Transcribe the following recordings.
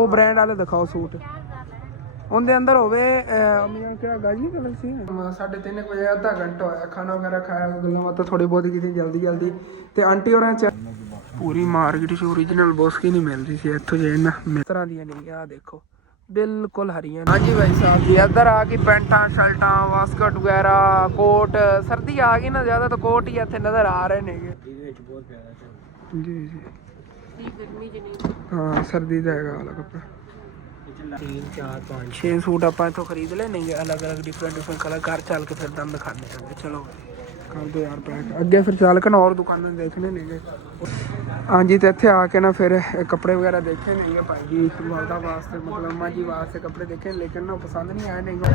ਉਹ ਬ੍ਰਾਂਡ ਵਾਲੇ ਦਿਖਾਓ ਸੂਟ ਉਹਦੇ ਅੰਦਰ ਹੋਵੇ ਅਮੀਆਂ ਕਿਹੜਾ ਗਾਜੀ ਕਲਰ ਸੀ 3:30 ਵਜੇ ਅੱਧਾ ਘੰਟਾ ਹੋਇਆ ਖਾਣਾ ਵਗੈਰਾ ਖਾਇਆ ਗੱਲਾਂ ਬਾਤਾਂ ਥੋੜੀ ਬਹੁਤ ਕੀਤੀ ਜਲਦੀ ਤੇ ਆਂਟੀ ਹੋਰਾਂ ਚ ਪੂਰੀ ਮਾਰਕੀਟ ਚ ਓਰੀਜਨਲ ਬੋਸਕੀ ਨਹੀਂ ਮਿਲਦੀ ਸੀ ਇੱਥੋਂ ਜੇ ਨਾ ਤਰ੍ਹਾਂ ਦੀਆਂ ਨਹੀਂ ਆ ਦੇਖੋ ਬਿਲਕੁਲ ਹਰੀਆਂ ਹਾਂਜੀ ਭਾਈ ਸਾਹਿਬ ਜੀ ਇੱਧਰ ਆ ਗਈ ਪੈਂਟਾਂ ਸ਼ਰਟਾਂ ਵਾਸਕਟ ਵਗੈਰਾ ਕੋਟ ਸਰਦੀ ਆ ਗਈ ਨਾ ਜ਼ਿਆਦਾ ਤਾਂ ਕੋਟ ਹੀ ਇੱਥੇ ਨਜ਼ਰ ਆ ਰਹੇ ਨੇਗੇ ਜੀ ਹਾਂ ਸਰਦੀ ਦਾ ਹੈਗਾ ਵਾਲਾ ਕੱਪੜਾ 3 4 5 6 सूट ਆਪਾਂ ਇੱਥੋਂ ਖਰੀਦ ਲੈਣਗੇ ਅਲੱਗ-ਅਲੱਗ ਡਿਫਰੈਂਟ ਕਲਰ ਘਰ ਚੱਲ ਕੇ ਫਿਰ ਦੰਦ ਦਿਖਾਣੇ ਆਂਗੇ ਚਲੋ ਕਰ ਦੋ ਯਾਰ ਪੈਕ ਅੱਗੇ ਫਿਰ ਚੱਲ ਕੇ ਹੋਰ ਦੁਕਾਨਾਂ ਦੇਖਣੇ ਨੇਗੇ ਹਾਂਜੀ ਤੇ ਇੱਥੇ ਆ ਕੇ ਨਾ ਫਿਰ ਕੱਪੜੇ ਵਗੈਰਾ ਦੇਖੇ ਨੇਗੇ ਭਾਈ ਜੀ ਵਾਲਦਾ ਵਾਸਤੇ ਮਤਲਬ ਮਾਂ ਜੀ ਵਾਸਤੇ ਕੱਪੜੇ ਦੇਖੇ ਲੇਕਿਨ ਨਾ ਪਸੰਦ ਨਹੀਂ ਆਏ ਨੇਗੇ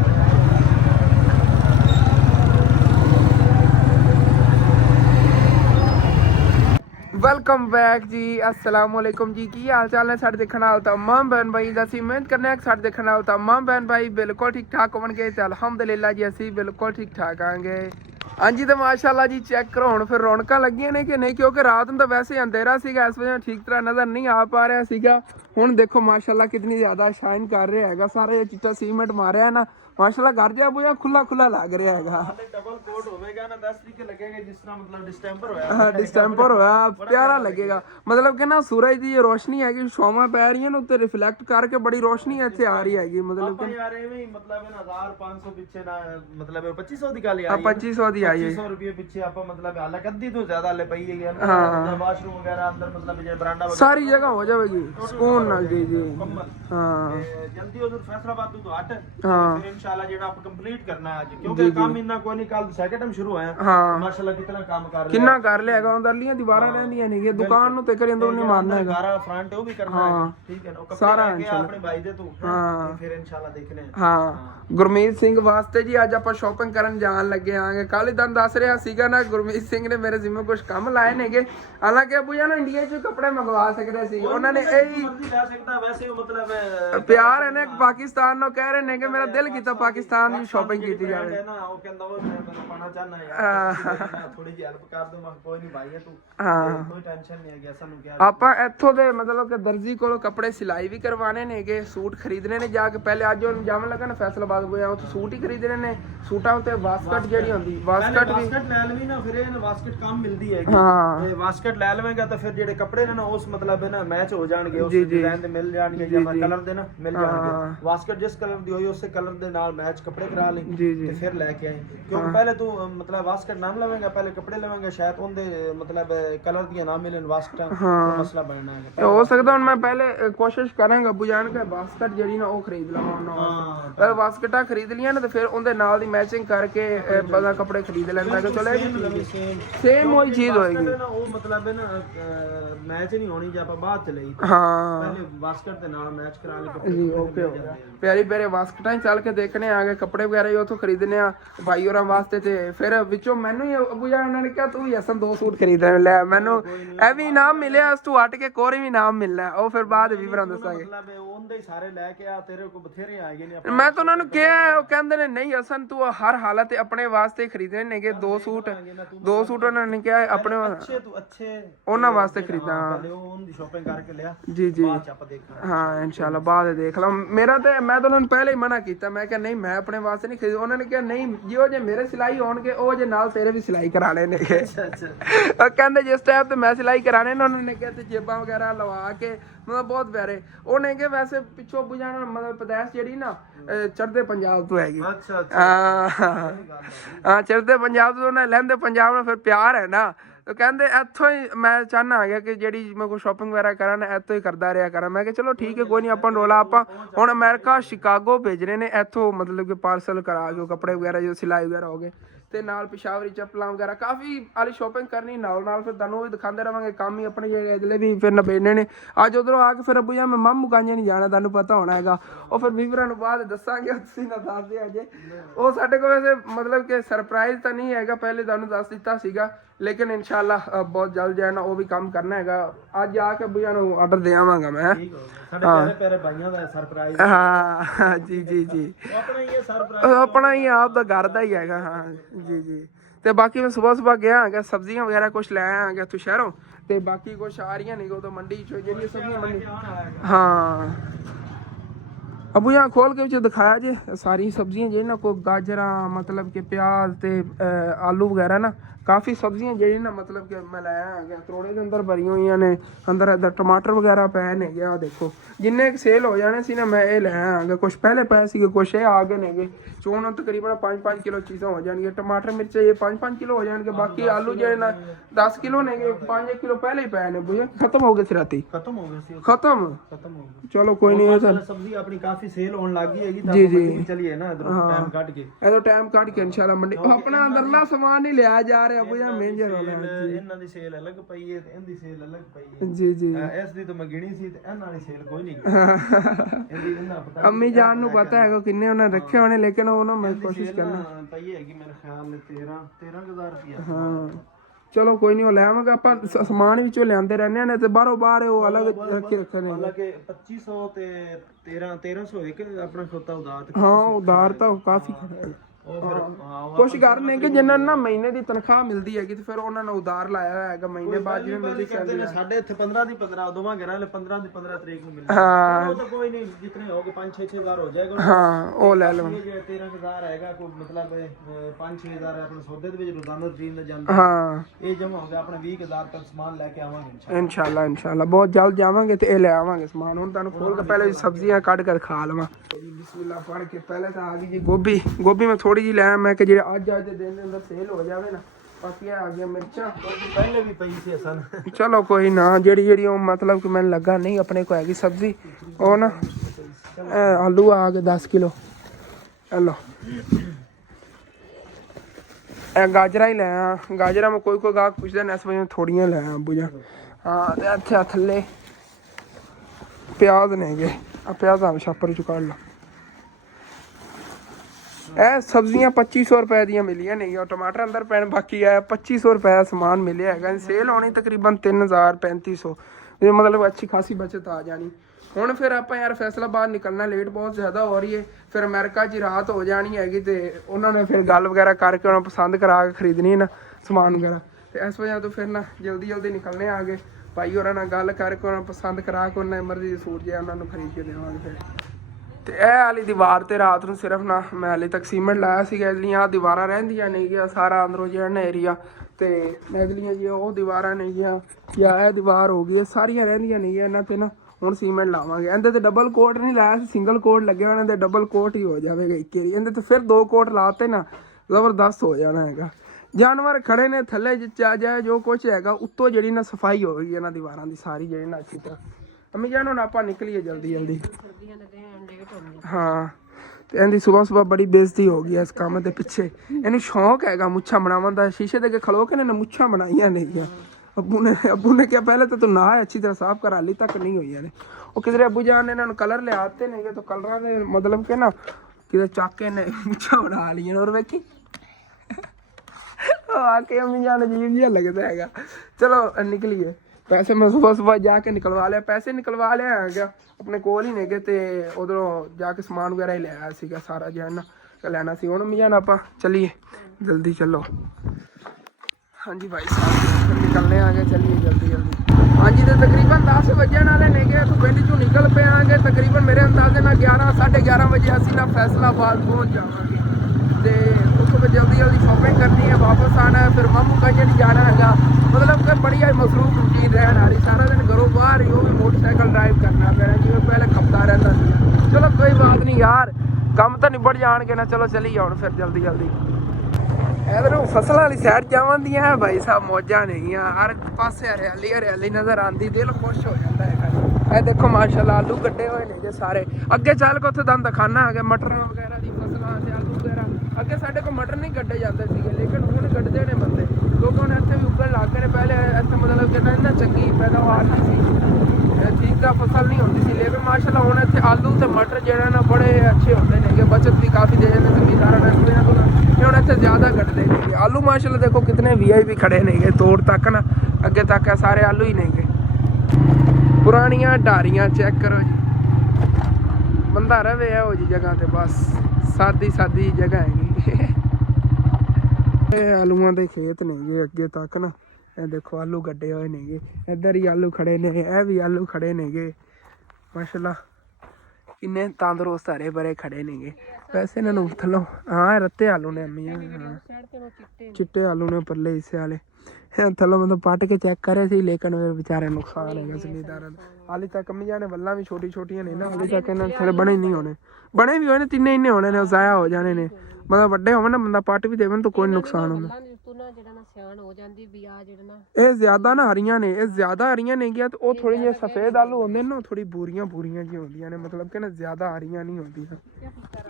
ਵੈਲਕਮ ਬੈਕ ਜੀ अस्सलाम वालेकुम जी की हाल चाल है साढ़े देखने वाले तमाम बहन भाई ਅਸੀਂ ਮਿਹਨਤ करने साढ़े देखने वाले तमाम बहन भाई बिल्कुल ठीक ठाक होणगे ਤੇ ਅਲਹਮਦੁਲਿਲਾ ਜੀ ਅਸੀਂ ਬਿਲਕੁਲ ਠੀਕ ਠਾਕ ਆਂਗੇ ਹਾਂਜੀ ਤੇ ਮਾਸ਼ਾਅੱਲਾ ਜੀ ਚੈੱਕ ਕਰੋ ਹੁਣ ਫਿਰ ਰੌਣਕਾਂ ਲੱਗੀਆਂ ਨੇ ਕਿ ਨਹੀਂ ਕਿਉਂਕਿ ਰਾਤ ਨੂੰ ਤਾਂ ਵੈਸੇ ਅੰਧੇਰਾ ਸੀਗਾ ਇਸ ਵਜ੍ਹਾ ਠੀਕ ਤਰ੍ਹਾਂ ਨਜ਼ਰ ਨਹੀਂ ਆ ਪਾ ਰਿਹਾ ਸੀਗਾ ਹੁਣ ਦੇਖੋ ਮਾਸ਼ਾਅੱਲਾ ਕਿਤਨੀ ਜ਼ਿਆਦਾ ਸ਼ਾਈਨ ਕਰ ਰਿਹਾ ਹੈਗਾ ਸਾਰਾ ਇਹ ਚਿੱਟਾ ਸੀਮੈਂਟ ਮਾਰਿਆ ਨਾ माशाल्लाह घर जा बुआ खुला लग रहा है डबल कोट होगा ना 10 तरीके लगेगा जिस तरह मतलब डिस्टेंपर होया हां डिस्टेंपर होया प्यारा लगेगा मतलब कि ना सूरज दी ये रोशनी है शोमा पै रही है ना उत्ते रिफ्लेक्ट करके बड़ी रोशनी ਇੱਥੇ आ रही है मतलब कि यार एवें ही मतलब है ना 1500 पीछे ना मतलब 2500 ਦੀ ਗੱਲ ਆਈ 2500 ਦੀ ਆਈ ਹੈ 2500 ਰੁਪਏ ਪਿੱਛੇ ਆਪਾਂ मतलब ਹਾਲਾਂਕਿ ਅੱਧੀ ਤੋਂ ਜ਼ਿਆਦਾ ਲੈ ਪਈ ਹੈ ਨਾ ਵਾਸ਼ਰੂਮ ਵਗੈਰਾ ਅੰਦਰ मतलब ਜੇ ਬਰਾਂਡਾ ਸਾਰੀ ਜਗ੍ਹਾ ਹੋ ਜਾਵੇਗੀ ਸਕੂਨ ਨਾਲ ਜੀ ਹਾਂ ਜਲਦੀ ਉਧਰ ਫੈਸਲਾਬਾਦ ਤੋਂ ਹਟ ਫਿਰ इंशाल्लाह ਜਿਹੜਾ ਆਪਾਂ ਕੰਪਲੀਟ ਕਰਨਾ ਹੈ ਅੱਜ ਕਿਉਂਕਿ ਕੰਮ ਇੰਨਾ ਕੋਈ ਨਹੀਂ ਕੱਲ ਸੈਕਿੰਡ ਟਾਈਮ ਸ਼ੁਰੂ ਹੋਇਆ ਮਾਸ਼ਾਅੱਲਾ ਕਿੰਨਾ ਕੰਮ ਕਰ ਲਿਆ ਕਿੰਨਾ ਕਰ ਲਿਆ ਹੈਗਾ ਅੰਦਰਲੀਆਂ ਦੀਵਾਰਾਂ ਰਹਿੰਦੀਆਂ ਨੇਗੀਆਂ ਦੁਕਾਨ ਨੂੰ ਤੇ ਕਰਿੰਦੋ ਨਹੀਂ ਮਾਰਨਾ ਹੈਗਾ ਸਾਰਾ ਫਰੰਟ ਉਹ ਵੀ ਕਰਨਾ ਹੈ ਠੀਕ ਹੈ ਉਹ ਕੱਪੜੇ ਲੈ ਕੇ ਆਪਣੇ ਭਾਈ ਦੇ ਤੋਂ ਫਿਰ ਇੰਸ਼ਾਅੱਲਾ ਦੇਖਨੇ ਹਾਂ ਗੁਰਮੀਤ ਸਿੰਘ ਵਾਸਤੇ ਜੀ ਅੱਜ ਆਪਾਂ ਸ਼ਾਪਿੰਗ ਕਰਨ ਜਾਣ ਲੱਗੇ ਆਂਗੇ ਕੱਲ ਹੀ ਤੁਹਾਨੂੰ ਦੱਸ ਰਿਹਾ ਸੀਗਾ ਨਾ ਗੁਰਮੀਤ ਸਿੰਘ ਨੇ ਮੇਰੇ ਜ਼ਿੰਮੇ ਕੁਝ ਕੰਮ ਲਾਏ ਨੇਗੇ ਹਾਲਾਂਕਿ ਅਬੂ ਜਾਨ ਇੰਡੀਆ ਚ ਕੱਪੜੇ ਮੰਗਵਾ ਸਕਦੇ ਸੀ ਉਹਨਾਂ ਨੇ ਇਹ ਮਰਜ਼ੀ ਲੈ ਸਕਦਾ ਵੈਸੇ ਉਹ ਮਤਲਬ ਪਿਆਰ ਹੈ ਨਾ ਪਾਕਿਸਤਾਨ ਨੂੰ ਕਹਿ ਰਹੇ ਨੇ ਕਿ ਮੇਰਾ ਦਿਲ ਕੀਤਾ ਪਾਕਿਸਤਾਨ ਦੀ ਸ਼ਾਪਿੰਗ ਕੀਤੀ ਜਾਵੇ ਨਾ ਉਹ ਕਹਿੰਦਾ ਉਹ ਮੈਂ ਪਾਣਾ ਚਾਹਨਾ ਯਾਰ ਥੋੜੀ ਜਿਹੀ ਹੈਲਪ ਕਰ ਦੋ ਮੈਂ ਕੋਈ ਨਹੀਂ ਭਾਈ ਤੂੰ ਕੋਈ ਟੈਨਸ਼ਨ ਨਹੀਂ ਹੈਗੀ ਸਾਨੂੰ ਕਿਹਾ ਆਪਾਂ ਇੱਥੋਂ ਦੇ ਮਤਲਬ ਕਿ ਦਰਜੀ ਕੋਲੋਂ ਕੱਪੜੇ ਸਿਲਾਈ ਵੀ ਕਰਵਾਣੇ ਨੇਗੇ ਸੂਟ ਖਰੀਦਣੇ ਨੇ ਜਾ ਕੇ ਪਹਿਲੇ ਅੱਜ ਉਹ ਜਾਵਣ ਲੱਗਾ ਨਾ ਫੈਸਲਾਬਾਦ ਗਿਆ ਉੱਥੇ ਸੂਟ ਹੀ ਖਰੀਦਣੇ ਨੇ ਸੂਟਾਂ ਉੱਤੇ ਵਾਸਕਟ ਜਿਹੜੀ ਹੁੰਦੀ ਵਾਸਕਟ ਲੈ ਲਵੀ ਨਾ ਫਿਰ ਇਹ ਵਾਸਕਟ ਕੰਮ ਮਿਲਦੀ ਹੈਗੀ ਤੇ ਵਾਸਕਟ ਲੈ ਲਵੇਂਗਾ ਤਾਂ ਫਿਰ ਜਿਹੜੇ ਕੱਪੜੇ ਨੇ ਨਾ ਉਸ ਮਤਲਬ ਹੈ ਨਾ ਮੈਚ ਹੋ ਜਾਣਗੇ ਉਸ ਡਿਜ਼ਾਈਨ ਦੇ ਮਿਲ ਜਾਣਗੇ ਜਾਂ ਕਲਰ ਦੇ ਨਾ ਮਿਲ ਜਾਣਗੇ ਵਾਸਕਟ ਜਿਸ ਕਲਰ ਦੀ ਹੋਈ ਉਸੇ ਕਲਰ ਦੇ ਨਾਲ ਮੈਚ ਕੱਪੜੇ ਕਰਾ ਲਈ ਤੇ ਫਿਰ ਲੈ ਕੇ ਆਈ ਕਿਉਂਕਿ ਪਹਿਲੇ ਤੂੰ ਮਤਲਬ ਵਾਸਕਟ ਨਾ ਲਵੇਂਗਾ ਪਹਿਲੇ ਕੱਪੜੇ ਲਵੇਂਗਾ ਸ਼ਾਇਦ ਉਹਦੇ ਮਤਲਬ ਕਲਰ ਦੀਆਂ ਨਾ ਮਿਲਣ ਵਾਸਕਟਾਂ ਮਸਲਾ ਬਣਨਾ ਹੈ ਹੋ ਸਕਦਾ ਹੁਣ ਮੈਂ ਪਹਿਲੇ ਕੋਸ਼ਿਸ਼ ਕਰਾਂਗਾ ਅਬੂ ਜਾਨ ਕੇ ਵਾਸਕਟ ਜਿਹੜੀ ਨਾ ਉਹ ਖਰੀਦ ਲਵਾਂ ਉਹਨਾਂ ਪਹਿਲੇ ਵਾਸਕਟਾਂ ਖਰੀਦ ਲੀਆਂ ਨਾ ਤੇ ਫਿਰ ਉਹਦੇ ਨਾਲ ਦੀ ਮੈਚਿੰਗ ਕਰਕੇ ਬੜਾ ਕੱਪੜੇ ਖਰੀਦ ਲੈਂਦਾ ਕਿ ਚਲੇ ਸੇਮ ਉਹੀ ਚੀਜ਼ ਹੋਏਗੀ ਉਹ ਮਤਲਬ ਹੈ ਨਾ ਮੈਚ ਨਹੀਂ ਹੋਣੀ ਜੇ ਆਪਾਂ ਬਾਅਦ ਚ ਲਈ ਪਹਿਲੇ ਵਾਸਕਟ ਦੇ ਨਾਲ ਮੈਚ ਕਰਾ ਲਈ ਕੱਪੜੇ ਜੀ ਓਕੇ ਹੋ ਗਿਆ ਪਿਆਰੇ ਵਾਸਕਟਾਂ ਹੀ ਚੱਲ ਕੇ ਦੇਖਣੇ ਆ ਗਏ ਕੱਪੜੇ ਵਗੈਰਾ ਹੀ ਉੱਥੋਂ ਖਰੀਦਨੇ ਆ ਭਾਈ ਹੋਰਾਂ ਵਾਸਤੇ ਤੇ ਫਿਰ ਵਿੱਚੋਂ ਮੈਨੂੰ ਹੀ ਅਬੂ ਜਾਨ ਉਹਨਾਂ ਨੇ ਕਿਹਾ ਤੂੰ ਹੀ ਅਸਨ 2 ਸੂਟ ਖਰੀਦਣੇ ਲੈ ਮੈਨੂੰ ਇਹ ਵੀ ਇਨਾਮ ਮਿਲਿਆ ਉਸ ਤੋਂ ਹਟ ਕੇ ਕੋਰੇ ਵੀ ਇਨਾਮ ਮਿਲਣਾ ਉਹ ਫਿਰ ਬਾਅਦ ਵੀ ਭਰਾਂ ਦੱਸਾਂਗੇ ਮਤਲਬ ਉਹਦੇ ਸਾਰੇ ਲੈ ਕੇ ਆ ਤੇਰੇ ਕੋਲ ਬਥੇਰੇ ਆਏਗੇ ਨੇ ਮੈਂ ਤਾਂ ਉਹਨਾਂ ਨੂੰ ਕਿਹਾ ਉਹ ਕਹਿੰਦੇ ਨੇ ਨਹੀਂ ਅਸਨ ਤੂੰ ਹਰ ਹਾਲਤ ਤੇ ਆਪਣੇ ਵਾਸਤੇ ਖਰੀਦਣੇ ਨੇਗੇ 2 ਸੂਟ ਉਹਨਾਂ ਨੇ ਕਿਹਾ ਆਪਣੇ ਅੱਛੇ ਉਹਨਾਂ ਵਾਸਤੇ ਖਰੀਦਾਂ ਉਹਦੀ ਸ਼ਾਪਿੰਗ ਕਰਕੇ ਲਿਆ ਜੀ ਹਾਂ ਇਨਸ਼ਾਅੱਲਾ ਬਾਅਦ ਦੇਖ ਲਾਂ ਮੇਰਾ ਤੇ ਮੈਂ ਤਾਂ ਉਹਨਾਂ ਨੂੰ ਪਹਿਲੇ ਹੀ ਮਨਾ ਕੀਤਾ ਮੈਂ ਕਿਹਾ ਨਹੀਂ ਮੈਂ ਆਪਣੇ ਵਾਸਤੇ ਨਹੀਂ ਖਰੀਦ ਉਹਨਾਂ ਨੇ ਕਿਹਾ ਨਹੀਂ ਜਿਹੋ ਜੇ ਮੇਰੇ ਸਿਲਾਈ ਹੋਣਗੇ ਉਹ ਜੇ ਨਾਲ ਤੇਰੇ ਵੀ ਸਿਲਾਈ ਕਰਾਣੇ ਨੇ ਉਹ ਕਹਿੰਦੇ ਜਿਸ ਟਾਈਮ ਤੇ ਮੈਂ ਸਿਲਾਈ ਕਰਾਣੇ ਨੇ ਉਹਨਾਂ ਨੇ ਕਿਹਾ ਤੇ ਜੇਬਾਂ ਵਗੈਰਾ ਲਵਾ ਕੇ ਮਤਲਬ ਬਹੁਤ ਪਿਆਰੇ ਉਹਨੇ ਕਿ ਵੈਸੇ ਪਿੱਛੋਂ ਅਬੂ ਜਾਨ ਮਤਲਬ ਪਦੈਸ਼ ਜਿਹੜੀ ਨਾ ਚੜ੍ਹਦੇ ਪੰਜਾਬ ਤੋਂ ਹੈਗੀ ਹਾਂ ਚੜ੍ਹਦੇ ਪੰਜਾਬ ਤੋਂ ਉਹਨਾਂ ਲਹਿੰਦੇ ਪੰਜਾਬ ਨਾਲ ਫਿਰ ਪਿਆਰ ਹੈ ਨਾ ਕਹਿੰਦੇ ਇੱਥੋਂ ਹੀ ਮੈਂ ਚਾਹਨਾ ਆ ਗਿਆ ਕਿ ਜਿਹੜੀ ਮੈਂ ਕੋਈ ਸ਼ਾਪਿੰਗ ਵਗੈਰਾ ਕਰਾਂ ਨਾ ਇੱਥੋਂ ਹੀ ਕਰਦਾ ਰਿਹਾ ਕਰਾਂ ਮੈਂ ਕਿਹਾ ਚਲੋ ਠੀਕ ਹੈ ਕੋਈ ਨਹੀਂ ਆਪਾਂ ਰੋਲਾ ਆਪਾਂ ਹੁਣ ਅਮਰੀਕਾ ਸ਼ਿਕਾਗੋ ਭੇਜ ਰਹੇ ਨੇ ਇੱਥੋਂ ਮਤਲਬ ਕਿ ਪਾਰਸਲ ਕਰਾ ਕੇ ਕੱਪੜੇ ਵਗੈਰਾ ਜੋ ਸਿਲਾਈ ਵਗੈਰਾ ਹੋ ਗਏ ਤੇ ਨਾਲ ਪਿਸ਼ਾਵਰੀ ਚੱਪਲਾਂ ਵਗੈਰਾ ਕਾਫੀ ਵਾਲੀ ਸ਼ਾਪਿੰਗ ਕਰਨੀ ਨਾਲ ਫਿਰ ਤੁਹਾਨੂੰ ਵੀ ਦਿਖਾਉਂਦੇ ਰਵਾਂਗੇ ਕੰਮ ਹੀ ਆਪਣੀ ਜਗ੍ਹਾ ਇਹਦੇ ਵੀ ਫਿਰ ਨਵੇੜਨੇ ਨੇ ਅੱਜ ਉਧਰੋਂ ਆ ਕੇ ਫਿਰ ਅਬੂ ਜਾਨ ਮੈਂ ਮਾਮੂ ਕਾਂਜੇ ਨਹੀਂ ਜਾਣਾ ਤੁਹਾਨੂੰ ਪਤਾ ਹੋਣਾ ਹੈਗਾ ਉਹ ਫਿਰ ਵੀਵਰਾਂ ਨੂੰ ਬਾਅਦ ਦੱਸਾਂਗੇ ਤੁਸੀਂ ਨਾ ਦੱਸਦੇ ਅਜੇ ਉਹ ਸਾਡੇ ਕੋਲ ਵੈਸੇ ਮਤਲਬ ਕਿ ਸਰਪ੍ਰਾਈਜ਼ ਤਾਂ ਨਹੀਂ ਹੈਗਾ ਪਹਿਲੇ ਤੁਹਾਨੂੰ ਦੱਸ ਦਿੱਤਾ ਸੀਗਾ ਲੇਕਿਨ ਇਨਸ਼ਾਅੱਲਾ ਬਹੁਤ ਜਲਦ ਜਾਣਾ ਉਹ ਵੀ ਕੰਮ ਕਰਨਾ ਹੈਗਾ ਅੱਜ ਆ ਕੇ ਅਬੂ ਜਾਨ ਨੂੰ ਆਰਡਰ ਦੇ ਆਵਾਂਗਾ ਮੈਂ ਸਾਡੇ ਪਿਆਰੇ ਭਾਈਆਂ ਦਾ ਸਰਪ੍ਰਾਈਜ਼ ਹਾਂ ਜੀ ਆਪਣਾ ਹੀ ਆਪ ਦਾ ਘਰ ਦਾ ਹੀ ਹੈਗਾ ਹਾਂ ਜੀ ਤੇ ਬਾਕੀ ਮੈਂ ਸਵੇਰ ਗਿਆ ਹੈਗਾ ਸਬਜ਼ੀਆਂ ਵਗੈਰਾ ਕੁਝ ਲੈ ਆਇਆ ਹੈਗਾ ਤੂੰ ਸ਼ਹਿਰੋਂ ਤੇ ਬਾਕੀ ਕੁਝ ਆ ਰਹੀਆਂ ਨਹੀਂ ਉਹ ਤਾਂ ਮੰਡੀ ਚੋਂ ਜਿਹੜੀ ਸਬਜ਼ੀਆਂ ਮੰਡੀ ਹਾਂ अबू यहाँ खोल के ਵਿੱਚ ਦਿਖਾਇਆ ਜੇ ਸਾਰੀ ਸਬਜ਼ੀਆਂ ਜਿਹੜੀ ਨਾ ਕੋਈ ਗਾਜਰਾਂ ਮਤਲਬ ਕਿ ਪਿਆਜ਼ ਤੇ ਆਲੂ ਵਗੈਰਾ ਨਾ ਕਾਫੀ ਸਬਜ਼ੀਆਂ ਜਿਹੜੀ ਨਾ ਮਤਲਬ ਕਿ ਮੈਂ ਲਾਇਆ ਹੈਗਾ ਤਰੋੜੇ ਦੇ ਅੰਦਰ ਭਰੀਆਂ ਹੋਈਆਂ ਨੇ ਅੰਦਰ ਇੱਧਰ ਟਮਾਟਰ ਵਗੈਰਾ ਪਏ ਨੇਗੇ ਆ ਦੇਖੋ ਜਿੰਨੇ ਸੇਲ ਹੋ ਜਾਣੇ ਸੀ ਨਾ ਮੈਂ ਇਹ ਲੈ ਆਂਗਾ ਕੁਝ ਪਹਿਲੇ ਪਏ ਸੀਗੇ ਕੁਝ ਇਹ ਆ ਗਏ ਨੇਗੇ ਚੋਣ ਤਕਰੀਬਨ 5-5 ਕਿਲੋ ਚੀਜ਼ਾਂ ਹੋ ਜਾਣਗੀਆਂ ਟਮਾਟਰ ਮਿਰਚ ਇਹ 5-5 ਕਿਲੋ ਹੋ ਜਾਣਗੇ ਬਾਕੀ ਆਲੂ ਜਿਹੜੇ ਨਾ 10 ਕਿਲੋ ਨੇਗੇ 5 ਕਿਲੋ ਪਹਿਲੇ ਹੀ ਪਏ ਨੇ ਬੁਝੇ ਖਤਮ ਹੋ ਗਏ ਸੀ ਰਾਤੀ ਖਤਮ ਹੋ ਗਏ ਸੀ ਖਤਮ ਹੋ ਗਏ ਚਲੋ ਕੋਈ ਨਹੀਂ ਸਬਜ਼ੀ ਆਪਣੀ ਕਾਫੀ ਸੇਲ ਹੋਣ ਲੱਗ ਗਈ ਹੈਗੀ ਤਾਂ ਆਪਾਂ ਚਲੀਏ ਨਾ ਇਧਰੋਂ ਟਾਈਮ ਕੱਢ ਕੇ ਇਹਦਾ ਟਾਈਮ ਕੱਢ ਕੇ ਇਨਸ਼ਾਅੱਲਾ ਮੰਡੀ ਆਪਣਾ ਅੰਦਰਲਾ ਸਮਾਨ ਨਹੀਂ ਲਿਆ ਜਾ ਰਿਹਾ ਬੁਝਾ ਮੇਂਜਰ ਵਾਲਾ ਇਹਨਾਂ ਦੀ ਸੇਲ ਅਲੱਗ ਪਈ ਹੈ ਤੇ ਇਹਦੀ ਸੇਲ ਅਲੱਗ ਪਈ ਹੈ ਜੀ ਇਸ ਦੀ ਤਾਂ ਮੈਂ ਗਿਣੀ ਸੀ ਤੇ ਇਹਨਾਂ ਦੀ ਸੇਲ ਕੋਈ ਨਹੀਂ ਅੰਮੀ ਜਾਨ ਨੂੰ ਪਤਾ ਹੈਗਾ ਕਿੰਨੇ ਉਹਨਾਂ ਰੱਖੇ ਹੋਣੇ ਲੇਕਿਨ ਉਹ ਨਾ ਮੈਂ ਕੋਸ਼ਿਸ਼ ਕਰਨਾ ਪਈ ਹੈਗੀ ਮੇਰੇ ਖਿਆਲ ਨਾਲ 13000 ਰੁਪਇਆ ਹਾਂ ਚਲੋ ਕੋਈ ਨਹੀਂ ਉਹ ਲੈ ਆਵਾਂਗੇ ਆਪਾਂ ਸਮਾਨ ਵਿੱਚੋਂ ਲਿਆਂਦੇ ਰਹਿੰਦੇ ਨੇ ਤੇ ਬਾਹਰੋਂ ਬਾਹਰ ਉਹ ਅਲੱਗ ਰੱਖੇ ਰੱਖੇ ਨੇ ਹਾਲਾਂਕਿ 2500 ਤੇ 1300 ਇੱਕ ਆਪਣਾ ਖੋਤਾ ਉਧਾਰ ਹਾਂ ਉਧਾਰ ਤਾਂ ਕਾਫੀ ਖੜਾ ਕੁਛ ਕਰਨੇ ਕਿ ਜਿਨ੍ਹਾਂ ਨੂੰ ਨਾ ਮਹੀਨੇ ਦੀ ਤਨਖਾਹ ਮਿਲਦੀ ਹੈਗੀ ਤੇ ਫਿਰ ਉਹਨਾਂ ਨੇ ਉਧਾਰ ਲਾਇਆ ਹੋਇਆ ਹੈਗਾ ਮਹੀਨੇ ਬਾਅਦ ਜਿਵੇਂ ਮਿਲਦੀ ਕਰਦੇ ਨੇ ਸਾਡੇ ਇੱਥੇ 15 ਦੀ 15 ਦੋਵਾਂ ਘਰਾਂ ਵਾਲੇ 15 ਦੀ 15 ਤਰੀਕ ਨੂੰ ਮਿਲਦੀ ਹਾਂ ਉਹ ਤਾਂ ਕੋਈ ਨਹੀਂ ਜਿੰਨੇ ਹੋਗੇ 5-6000 ਹੋ ਜਾਏਗਾ ਹਾਂ ਉਹ ਲੈ ਲਓ ਜੇ 13000 ਹੈਗਾ ਕੋਈ ਮਤਲਬ 5-6000 ਆਪਣੇ ਸੌਦੇ ਦੇ ਵਿੱਚ ਰੋਜ਼ਾਨਾ ਰੁਟੀਨ ਦਾ ਜਾਂਦਾ ਹਾਂ ਇਹ ਜਮਾ ਹੋ ਗਿਆ ਆਪਣੇ 20000 ਤੱਕ ਸਮਾਨ ਲੈ ਕੇ ਆਵਾਂਗੇ ਇਨਸ਼ਾਅੱਲਾ ਬਹੁਤ ਜਲਦ ਜਾਵਾਂਗੇ ਤੇ ਇਹ ਲੈ ਆਵਾਂਗੇ ਸਮਾਨ ਹੁਣ ਤੁਹਾਨੂੰ ਖੋਲ ਕੇ ਪਹਿਲੇ ਸਬਜ਼ੀਆਂ ਕੱਢ ਕੇ ਖਾ ਲਵਾਂ ਬਿਸਮਿਲ੍ਲਾ ਪੜ ਕੇ ਪਹਿਲੇ ਤਾਂ ਆ ਗਈ ਜੀ ਗੋਭੀ ਮੈਂ ਥੋੜੀ ਜੀ ਲੈ ਮੈਂ ਕਿ ਜਿਹੜੇ ਅੱਜ ਦੇ ਦਿਨ ਦੇ ਅੰਦਰ ਸੇਲ ਹੋ ਜਾਵੇ ਨਾ ਬਾਕੀ ਆ ਗਿਆ ਮਿਰਚਾਂ ਪਹਿਲੇ ਵੀ ਪਈ ਸੀ ਅਸਨ ਚਲੋ ਕੋਈ ਨਾ ਜਿਹੜੀ ਉਹ ਮਤਲਬ ਕਿ ਮੈਨੂੰ ਲੱਗਾ ਨਹੀਂ ਆਪਣੇ ਕੋ ਹੈਗੀ ਸਬਜ਼ੀ ਉਹ ਨਾ ਆਲੂ ਆ ਗਏ 10 ਕਿਲੋ ਲੋ ਇਹ ਗਾਜਰਾਂ ਹੀ ਲੈ ਆ ਗਾਜਰਾਂ ਮੈਂ ਕੋਈ ਗਾਹਕ ਪੁੱਛਦਾ ਨਾ ਇਸ ਵਜ੍ਹਾ ਥੋੜੀਆਂ ਲੈ ਆ ਬੁਝਾ ਹਾਂ ਤੇ ਇੱਥੇ ਥੱਲੇ ਪਿਆਜ਼ ਨੇਗੇ ਆ ਪਿਆਜ਼ ਆ ਛਾਪਰ ਚ ਕੱਢ ਲਾ ਇਹ ਸਬਜ਼ੀਆਂ 2500 ਰੁਪਏ ਦੀਆਂ ਮਿਲੀਆਂ ਨਹੀਂ ਉਹ ਟਮਾਟਰ ਅੰਦਰ ਪੈਣ ਬਾਕੀ ਆਇਆ 2500 ਰੁਪਏ ਦਾ ਸਮਾਨ ਮਿਲਿਆ ਹੈਗਾ ਸੇਲ ਹੋਣੀ ਤਕਰੀਬਨ 3000-3500 ਇਹ ਮਤਲਬ ਅੱਛੀ ਖਾਸੀ ਬਚਤ ਆ ਜਾਣੀ ਹੁਣ ਫਿਰ ਆਪਾਂ ਯਾਰ ਫੈਸਲਾਬਾਦ ਨਿਕਲਣਾ ਲੇਟ ਬਹੁਤ ਜ਼ਿਆਦਾ ਹੋ ਰਹੀ ਹੈ ਫਿਰ ਅਮਰੀਕਾ 'ਚ ਰਾਤ ਹੋ ਜਾਣੀ ਹੈਗੀ ਤੇ ਉਹਨਾਂ ਨੇ ਫਿਰ ਗੱਲ ਵਗੈਰਾ ਕਰਕੇ ਉਹਨਾਂ ਪਸੰਦ ਕਰਾ ਕੇ ਖਰੀਦਣੀ ਨਾ ਸਮਾਨ ਵਗੈਰਾ ਤੇ ਇਸ ਵਜ੍ਹਾ ਤੋਂ ਫਿਰ ਨਾ ਜਲਦੀ ਨਿਕਲਣੇ ਆ ਗਏ ਭਾਈ ਹੋਰਾਂ ਨਾਲ ਗੱਲ ਕਰਕੇ ਉਹਨਾਂ ਪਸੰਦ ਕਰਾ ਕੇ ਉਹਨਾਂ ਐਮਰਜੈਂਸੀ ਸੂਟ ਜਿਹਾ ਉਹਨਾਂ ਨੂੰ ਖਰੀਦ ਕੇ ਦੇਵਾਂਗੇ ਫਿਰ ਤੇ ਇਹ ਵਾਲੀ ਦੀਵਾਰ ਤੇ ਰਾਤ ਨੂੰ ਸਿਰਫ ਨਾ ਮੈਂ ਹਾਲੇ ਤੱਕ ਸੀਮੈਂਟ ਲਾਇਆ ਸੀਗਾ ਇਹਦੀਆਂ ਆਹ ਦੀਵਾਰਾਂ ਰਹਿੰਦੀਆਂ ਨਹੀਂ ਗਿਆ ਸਾਰਾ ਅੰਦਰੋਂ ਜਿਹੜਾ ਨਾ ਏਰੀਆ ਤੇ ਅਗਲੀਆਂ ਜੀ ਉਹ ਦੀਵਾਰਾਂ ਨਹੀਂ ਗਿਆ ਜਾਂ ਇਹ ਦੀਵਾਰ ਹੋ ਗਈ ਇਹ ਸਾਰੀਆਂ ਰਹਿੰਦੀਆਂ ਨਹੀਂ ਇਹਨਾਂ ਤੇ ਨਾ ਹੁਣ ਸੀਮੈਂਟ ਲਾਵਾਂਗੇ ਇਹਦੇ ਤੇ ਡਬਲ ਕੋਟ ਨਹੀਂ ਲਾਇਆ ਸੀ ਸਿੰਗਲ ਕੋਟ ਲੱਗਿਆ ਹੋਣਾ ਤੇ ਡਬਲ ਕੋਟ ਹੀ ਹੋ ਜਾਵੇਗਾ ਇੱਕ ਏਰੀਆ ਇਹਦੇ ਤੇ ਫਿਰ 2 ਕੋਟ ਲਾਤੇ ਨਾ ਜ਼ਬਰਦਸਤ ਹੋ ਜਾਣਾ ਹੈਗਾ ਜਾਨਵਰ ਖੜੇ ਨੇ ਥੱਲੇ ਜਾ ਜੋ ਕੁਛ ਹੈਗਾ ਉੱਤੋਂ ਜਿਹੜੀ ਨਾ ਸਫਾਈ ਹੋ ਗਈ ਇਹਨਾਂ ਦੀਵਾਰਾਂ ਦੀ ਸਾਰੀ ਜਿਹੜੀ ਨਾ ਅੱਛੀ ਤਰ੍ਹਾਂ ਅੰਮੀ ਜਾਨ ਹੁਣ ਆਪਾਂ ਨਿਕਲੀਏ ਜਲਦੀ ਹਾਂ ਤੇ ਇਹਦੀ ਸਵੇਰ ਬੜੀ ਬੇਇੱਜ਼ਤੀ ਹੋ ਗਈ ਇਸ ਕੰਮ ਦੇ ਪਿੱਛੇ ਇਹਨੂੰ ਸ਼ੌਂਕ ਹੈਗਾ ਮੁੱਛਾਂ ਬਣਾਉਣ ਦਾ ਸ਼ੀਸ਼ੇ ਦੇ ਅੱਗੇ ਖਲੋ ਕੇ ਨੇ ਮੁੱਛਾਂ ਬਣਾਈਆਂ ਨੇਗੀਆਂ ਅੱਬੂ ਨੇ ਕਿਹਾ ਪਹਿਲੇ ਤਾਂ ਤੂੰ ਨਾ ਅੱਛੀ ਤਰ੍ਹਾਂ ਸਾਫ਼ ਕਰਾ ਲਈ ਤੱਕ ਨਹੀਂ ਹੋਈਆਂ ਨੇ ਉਹ ਕਿਧਰੇ ਅੱਬੂ ਜਾਨ ਨੇ ਇਹਨਾਂ ਨੂੰ ਕਲਰ ਲਿਆਤੇ ਨੇਗੇ ਤਾਂ ਕਲਰਾਂ ਦੇ ਮਤਲਬ ਕਿ ਨਾ ਕਿਤੇ ਚੱਕ ਕੇ ਨੇ ਮੁੱਛਾਂ ਬਣਾ ਲਈਆਂ ਔਰ ਵੇਖੀ ਆ ਕੇ ਅੰਮੀ ਜਾਨ ਅਜੀਬ ਜਿਹਾ ਲੱਗਦਾ ਹੈਗਾ ਚਲੋ ਨਿਕਲੀਏ ਪੈਸੇ ਮੈਂ ਸੁਬਹ ਜਾ ਕੇ ਨਿਕਲਵਾ ਲਿਆ ਪੈਸੇ ਨਿਕਲਵਾ ਲਿਆ ਹੈਗਾ ਆਪਣੇ ਕੋਲ ਹੀ ਨੇਗੇ ਤੇ ਉਧਰੋਂ ਜਾ ਕੇ ਸਮਾਨ ਵਗੈਰਾ ਹੀ ਲੈ ਆਇਆ ਸੀਗਾ ਸਾਰਾ ਜਿਹੜਾ ਨਾ ਲੈਣਾ ਸੀ ਹੁਣ ਅੰਮੀ ਜਾਨ ਆਪਾਂ ਚੱਲੀਏ ਜਲਦੀ ਚੱਲੋ ਹਾਂਜੀ ਭਾਈ ਸਾਹਿਬ ਨਿਕਲਨੇ ਆ ਗਏ ਚੱਲੀਏ ਜਲਦੀ ਹਾਂਜੀ ਤੇ ਤਕਰੀਬਨ 10 ਵਜਣ ਵਾਲੇ ਨੇਗੇ ਇੱਥੋਂ ਪਿੰਡ ਚੋਂ ਨਿਕਲ ਪਏ ਆਂਗੇ ਤਕਰੀਬਨ ਮੇਰੇ ਅੰਦਾਜ਼ੇ ਨਾਲ 11-11:30 ਵਜੇ ਅਸੀਂ ਨਾ ਫੈਸਲਾਬਾਦ ਪਹੁੰਚ ਜਾਵਾਂਗੇ ਤੇ ਉੱਥੋਂ ਫਿਰ ਜਲਦੀ ਸ਼ਾਪਿੰਗ ਕਰਨੀ ਹੈ ਵਾਪਸ ਆਉਣਾ ਹੈ ਫਿਰ ਮਾਮੂ ਕਾ ਨਹੀਂ ਜਾਣਾ ਹੈਗਾ ਮਤਲਬ ਕਿ ਬੜੀ ਮਸਰੂਫ ਰੂਟੀਨ ਰਹਿਣ ਵਾਲੀ ਸਾਰਾ ਦਿਨ ਘਰੋਂ ਬਾਹਰ ਹੀ ਉਹ ਵੀ ਮੋਟਰਸਾਈਕਲ ਡਰਾਈਵ ਕਰਨਾ ਪੈਣਾ ਜਿਵੇਂ ਪਹਿਲੇ ਖਪਦਾ ਰਹਿੰਦਾ ਸੀ ਚਲੋ ਕੋਈ ਬਾਤ ਨਹੀਂ ਯਾਰ ਕੰਮ ਤਾਂ ਨਿਬੜ ਜਾਣਗੇ ਨਾ ਚਲੋ ਚੱਲੀਏ ਹੁਣ ਫਿਰ ਜਲਦੀ ਇਧਰੋਂ ਫਸਲਾਂ ਵਾਲੀ ਸਾਈਡ ਜਾਵਾਂਦੀਆਂ ਭਾਈ ਸਾਹਿਬ ਮੌਜਾਂ ਨਹੀਂ ਆ ਹਰ ਪਾਸੇ ਹਰਿਆਲੀ ਨਜ਼ਰ ਆਉਂਦੀ ਦਿਲ ਖੁਸ਼ ਹੋ ਜਾਂਦਾ ਹੈ ਇਹ ਦੇਖੋ ਮਾਸ਼ਾਅੱਲਾ ਆਲੂ ਕੱਢੇ ਹੋਏ ਨੇ ਜੇ ਸਾਰੇ ਅੱਗੇ ਚੱਲ ਕੇ ਉੱਥੇ ਦੰਦ ਖਾਨਾ ਆ ਗਿਆ ਮਟਰਾਂ ਵਗੈਰਾ ਦੀ ਫਸਲਾਂ ਤੇ ਆਲੂ ਵਗੈਰਾ ਅੱਗੇ ਸਾਡੇ ਕੋਲ ਮਟਰ ਨਹੀਂ ਕੱਢੇ ਜਾਂਦੇ ਸੀਗੇ ਲੇਕਿਨ ਹੁਣ ਕੱਢਦੇ ਨੇ ਬੰਦੇ ਲੋਕਾਂ ਨੇ ਇੱਥੇ ਵੀ ਉੱਗਣ ਲੱਗ ਗਏ ਨੇ ਪਹਿਲੇ ਇੱਥੇ ਮਤਲਬ ਕਿ ਇੰਨਾ ਚੰਗੀ ਪੈਦਾਵਾਰ ਨਹੀਂ ਸੀ ਠੀਕ ਤਾਂ ਫਸਲ ਨਹੀਂ ਹੁੰਦੀ ਸੀ ਲੇਕਿਨ ਮਾਸ਼ਾਅੱਲਾ ਹੁਣ ਇੱਥੇ ਆਲੂ ਤੇ ਮਟਰ ਜਿਹੜਾ ਨਾ ਬੜੇ ਅੱਛੇ ਹੁੰਦੇ ਨੇ ਬਚਤ ਵੀ ਕਾਫੀ ਦੇ ਜਾਂਦੇ ਜ਼ਮੀਂਦਾਰਾਂ ਨੇ ਹੁਣ ਇੱਥੇ ਜ਼ਿਆਦਾ ਕੱਢਦੇ ਨੇ ਆਲੂ ਮਾਸ਼ਾਅੱਲਾ ਦੇਖੋ ਕਿਤਨੇ VIP ਖੜੇ ਨੇਗੇ ਤੋੜ ਤੱਕ ਨਾ ਅੱਗੇ ਤੱਕ ਸਾਰੇ ਆਲੂ ਹੀ ਨੇਗੇ ਪੁਰਾਣੀਆਂ ਢਾਰੀਆਂ ਚੈੱਕ ਕਰੋ ਜੀ ਬੰਦਾ ਰਵੇ ਇਹੋ ਜੀ ਜਗ੍ਹਾ ਤੇ ਬਸ ਸਾਦੀ ਜਗ੍ਹਾ ਹੈਗੀ ਇਹ ਆਲੂਆਂ ਦੇ ਖੇਤ ਨੇਗੇ ਅੱਗੇ ਤੱਕ ਨਾ ਇਹ ਦੇਖੋ ਆਲੂ ਗੱਡੇ ਹੋਏ ਨੇਗੇ ਇੱਧਰ ਹੀ ਆਲੂ ਖੜੇ ਨੇ ਇਹ ਵੀ ਆਲੂ ਖੜੇ ਨੇਗੇ ਮਾਸ਼ਾਅੱਲਾ ਕਿੰਨੇ ਤੰਦਰੁਸਤ ਹਰੇ ਭਰੇ ਖੜੇ ਨੇਗੇ। ਵੈਸੇ ਇਹਨਾਂ ਨੂੰ ਥੱਲੋਂ ਹਾਂ ਰੱਤੇ ਆਲੂ ਨੇ ਅੰਮੀਆਂ, ਚਿੱਟੇ ਆਲੂ ਨੇ ਪਰਲੇ ਹਿੱਸੇ ਵਾਲੇ ਥੱਲੋਂ ਮਤਲਬ ਪੱਟ ਕੇ ਚੈੱਕ ਕਰੇ ਸੀ, ਲੇਕਿਨ ਫਿਰ ਵਿਚਾਰੇ ਨੁਕਸਾਨ ਹੈਗਾ ਜ਼ਿਮੀਦਾਰਾਂ ਦਾ। ਹਾਲੇ ਤੱਕ ਅੰਮੀਆਂ ਨੇ ਵੱਲਾਂ ਵੀ ਛੋਟੀ ਛੋਟੀਆਂ ਨੇ ਨਾ, ਹਾਲੇ ਤੱਕ ਇਹਨਾਂ ਥੱਲੇ ਬਣੇ ਨਹੀਂ ਹੋਣੇ, ਬਣੇ ਵੀ ਹੋਏ ਨੇ ਤਿੰਨੇ ਇੰਨੇ ਹੋਣੇ ਨੇ, ਜ਼ਾਇਆ ਹੋ ਜਾਣੇ ਨੇ। ਮਤਲਬ ਵੱਡੇ ਹੋਣ ਨਾ ਬੰਦਾ ਪੱਟ ਵੀ ਦੇਵਨ ਤਾਂ ਕੋਈ ਨੁਕਸਾਨ ਹੁੰਦਾ। ਇਹ ਜ਼ਿਆਦਾ ਨਾ ਹਰੀਆਂ ਨੇ, ਇਹ ਜ਼ਿਆਦਾ ਹਰੀਆਂ ਨੇ ਗਿਆ ਤੇ ਉਹ ਥੋੜੀ ਜਿਹੀ ਸਫੇਦ ਆਲੂ ਹੁੰਦੇ ਨੇ ਨਾ, ਥੋੜੀ ਬੂਰੀਆਂ ਜਿਹੀ ਹੁੰਦੀਆਂ ਨੇ, ਮਤਲਬ ਕਿ ਨਾ ਜ਼ਿਆਦਾ ਹਰੀਆਂ ਨਹੀਂ ਹੁੰਦੀਆਂ,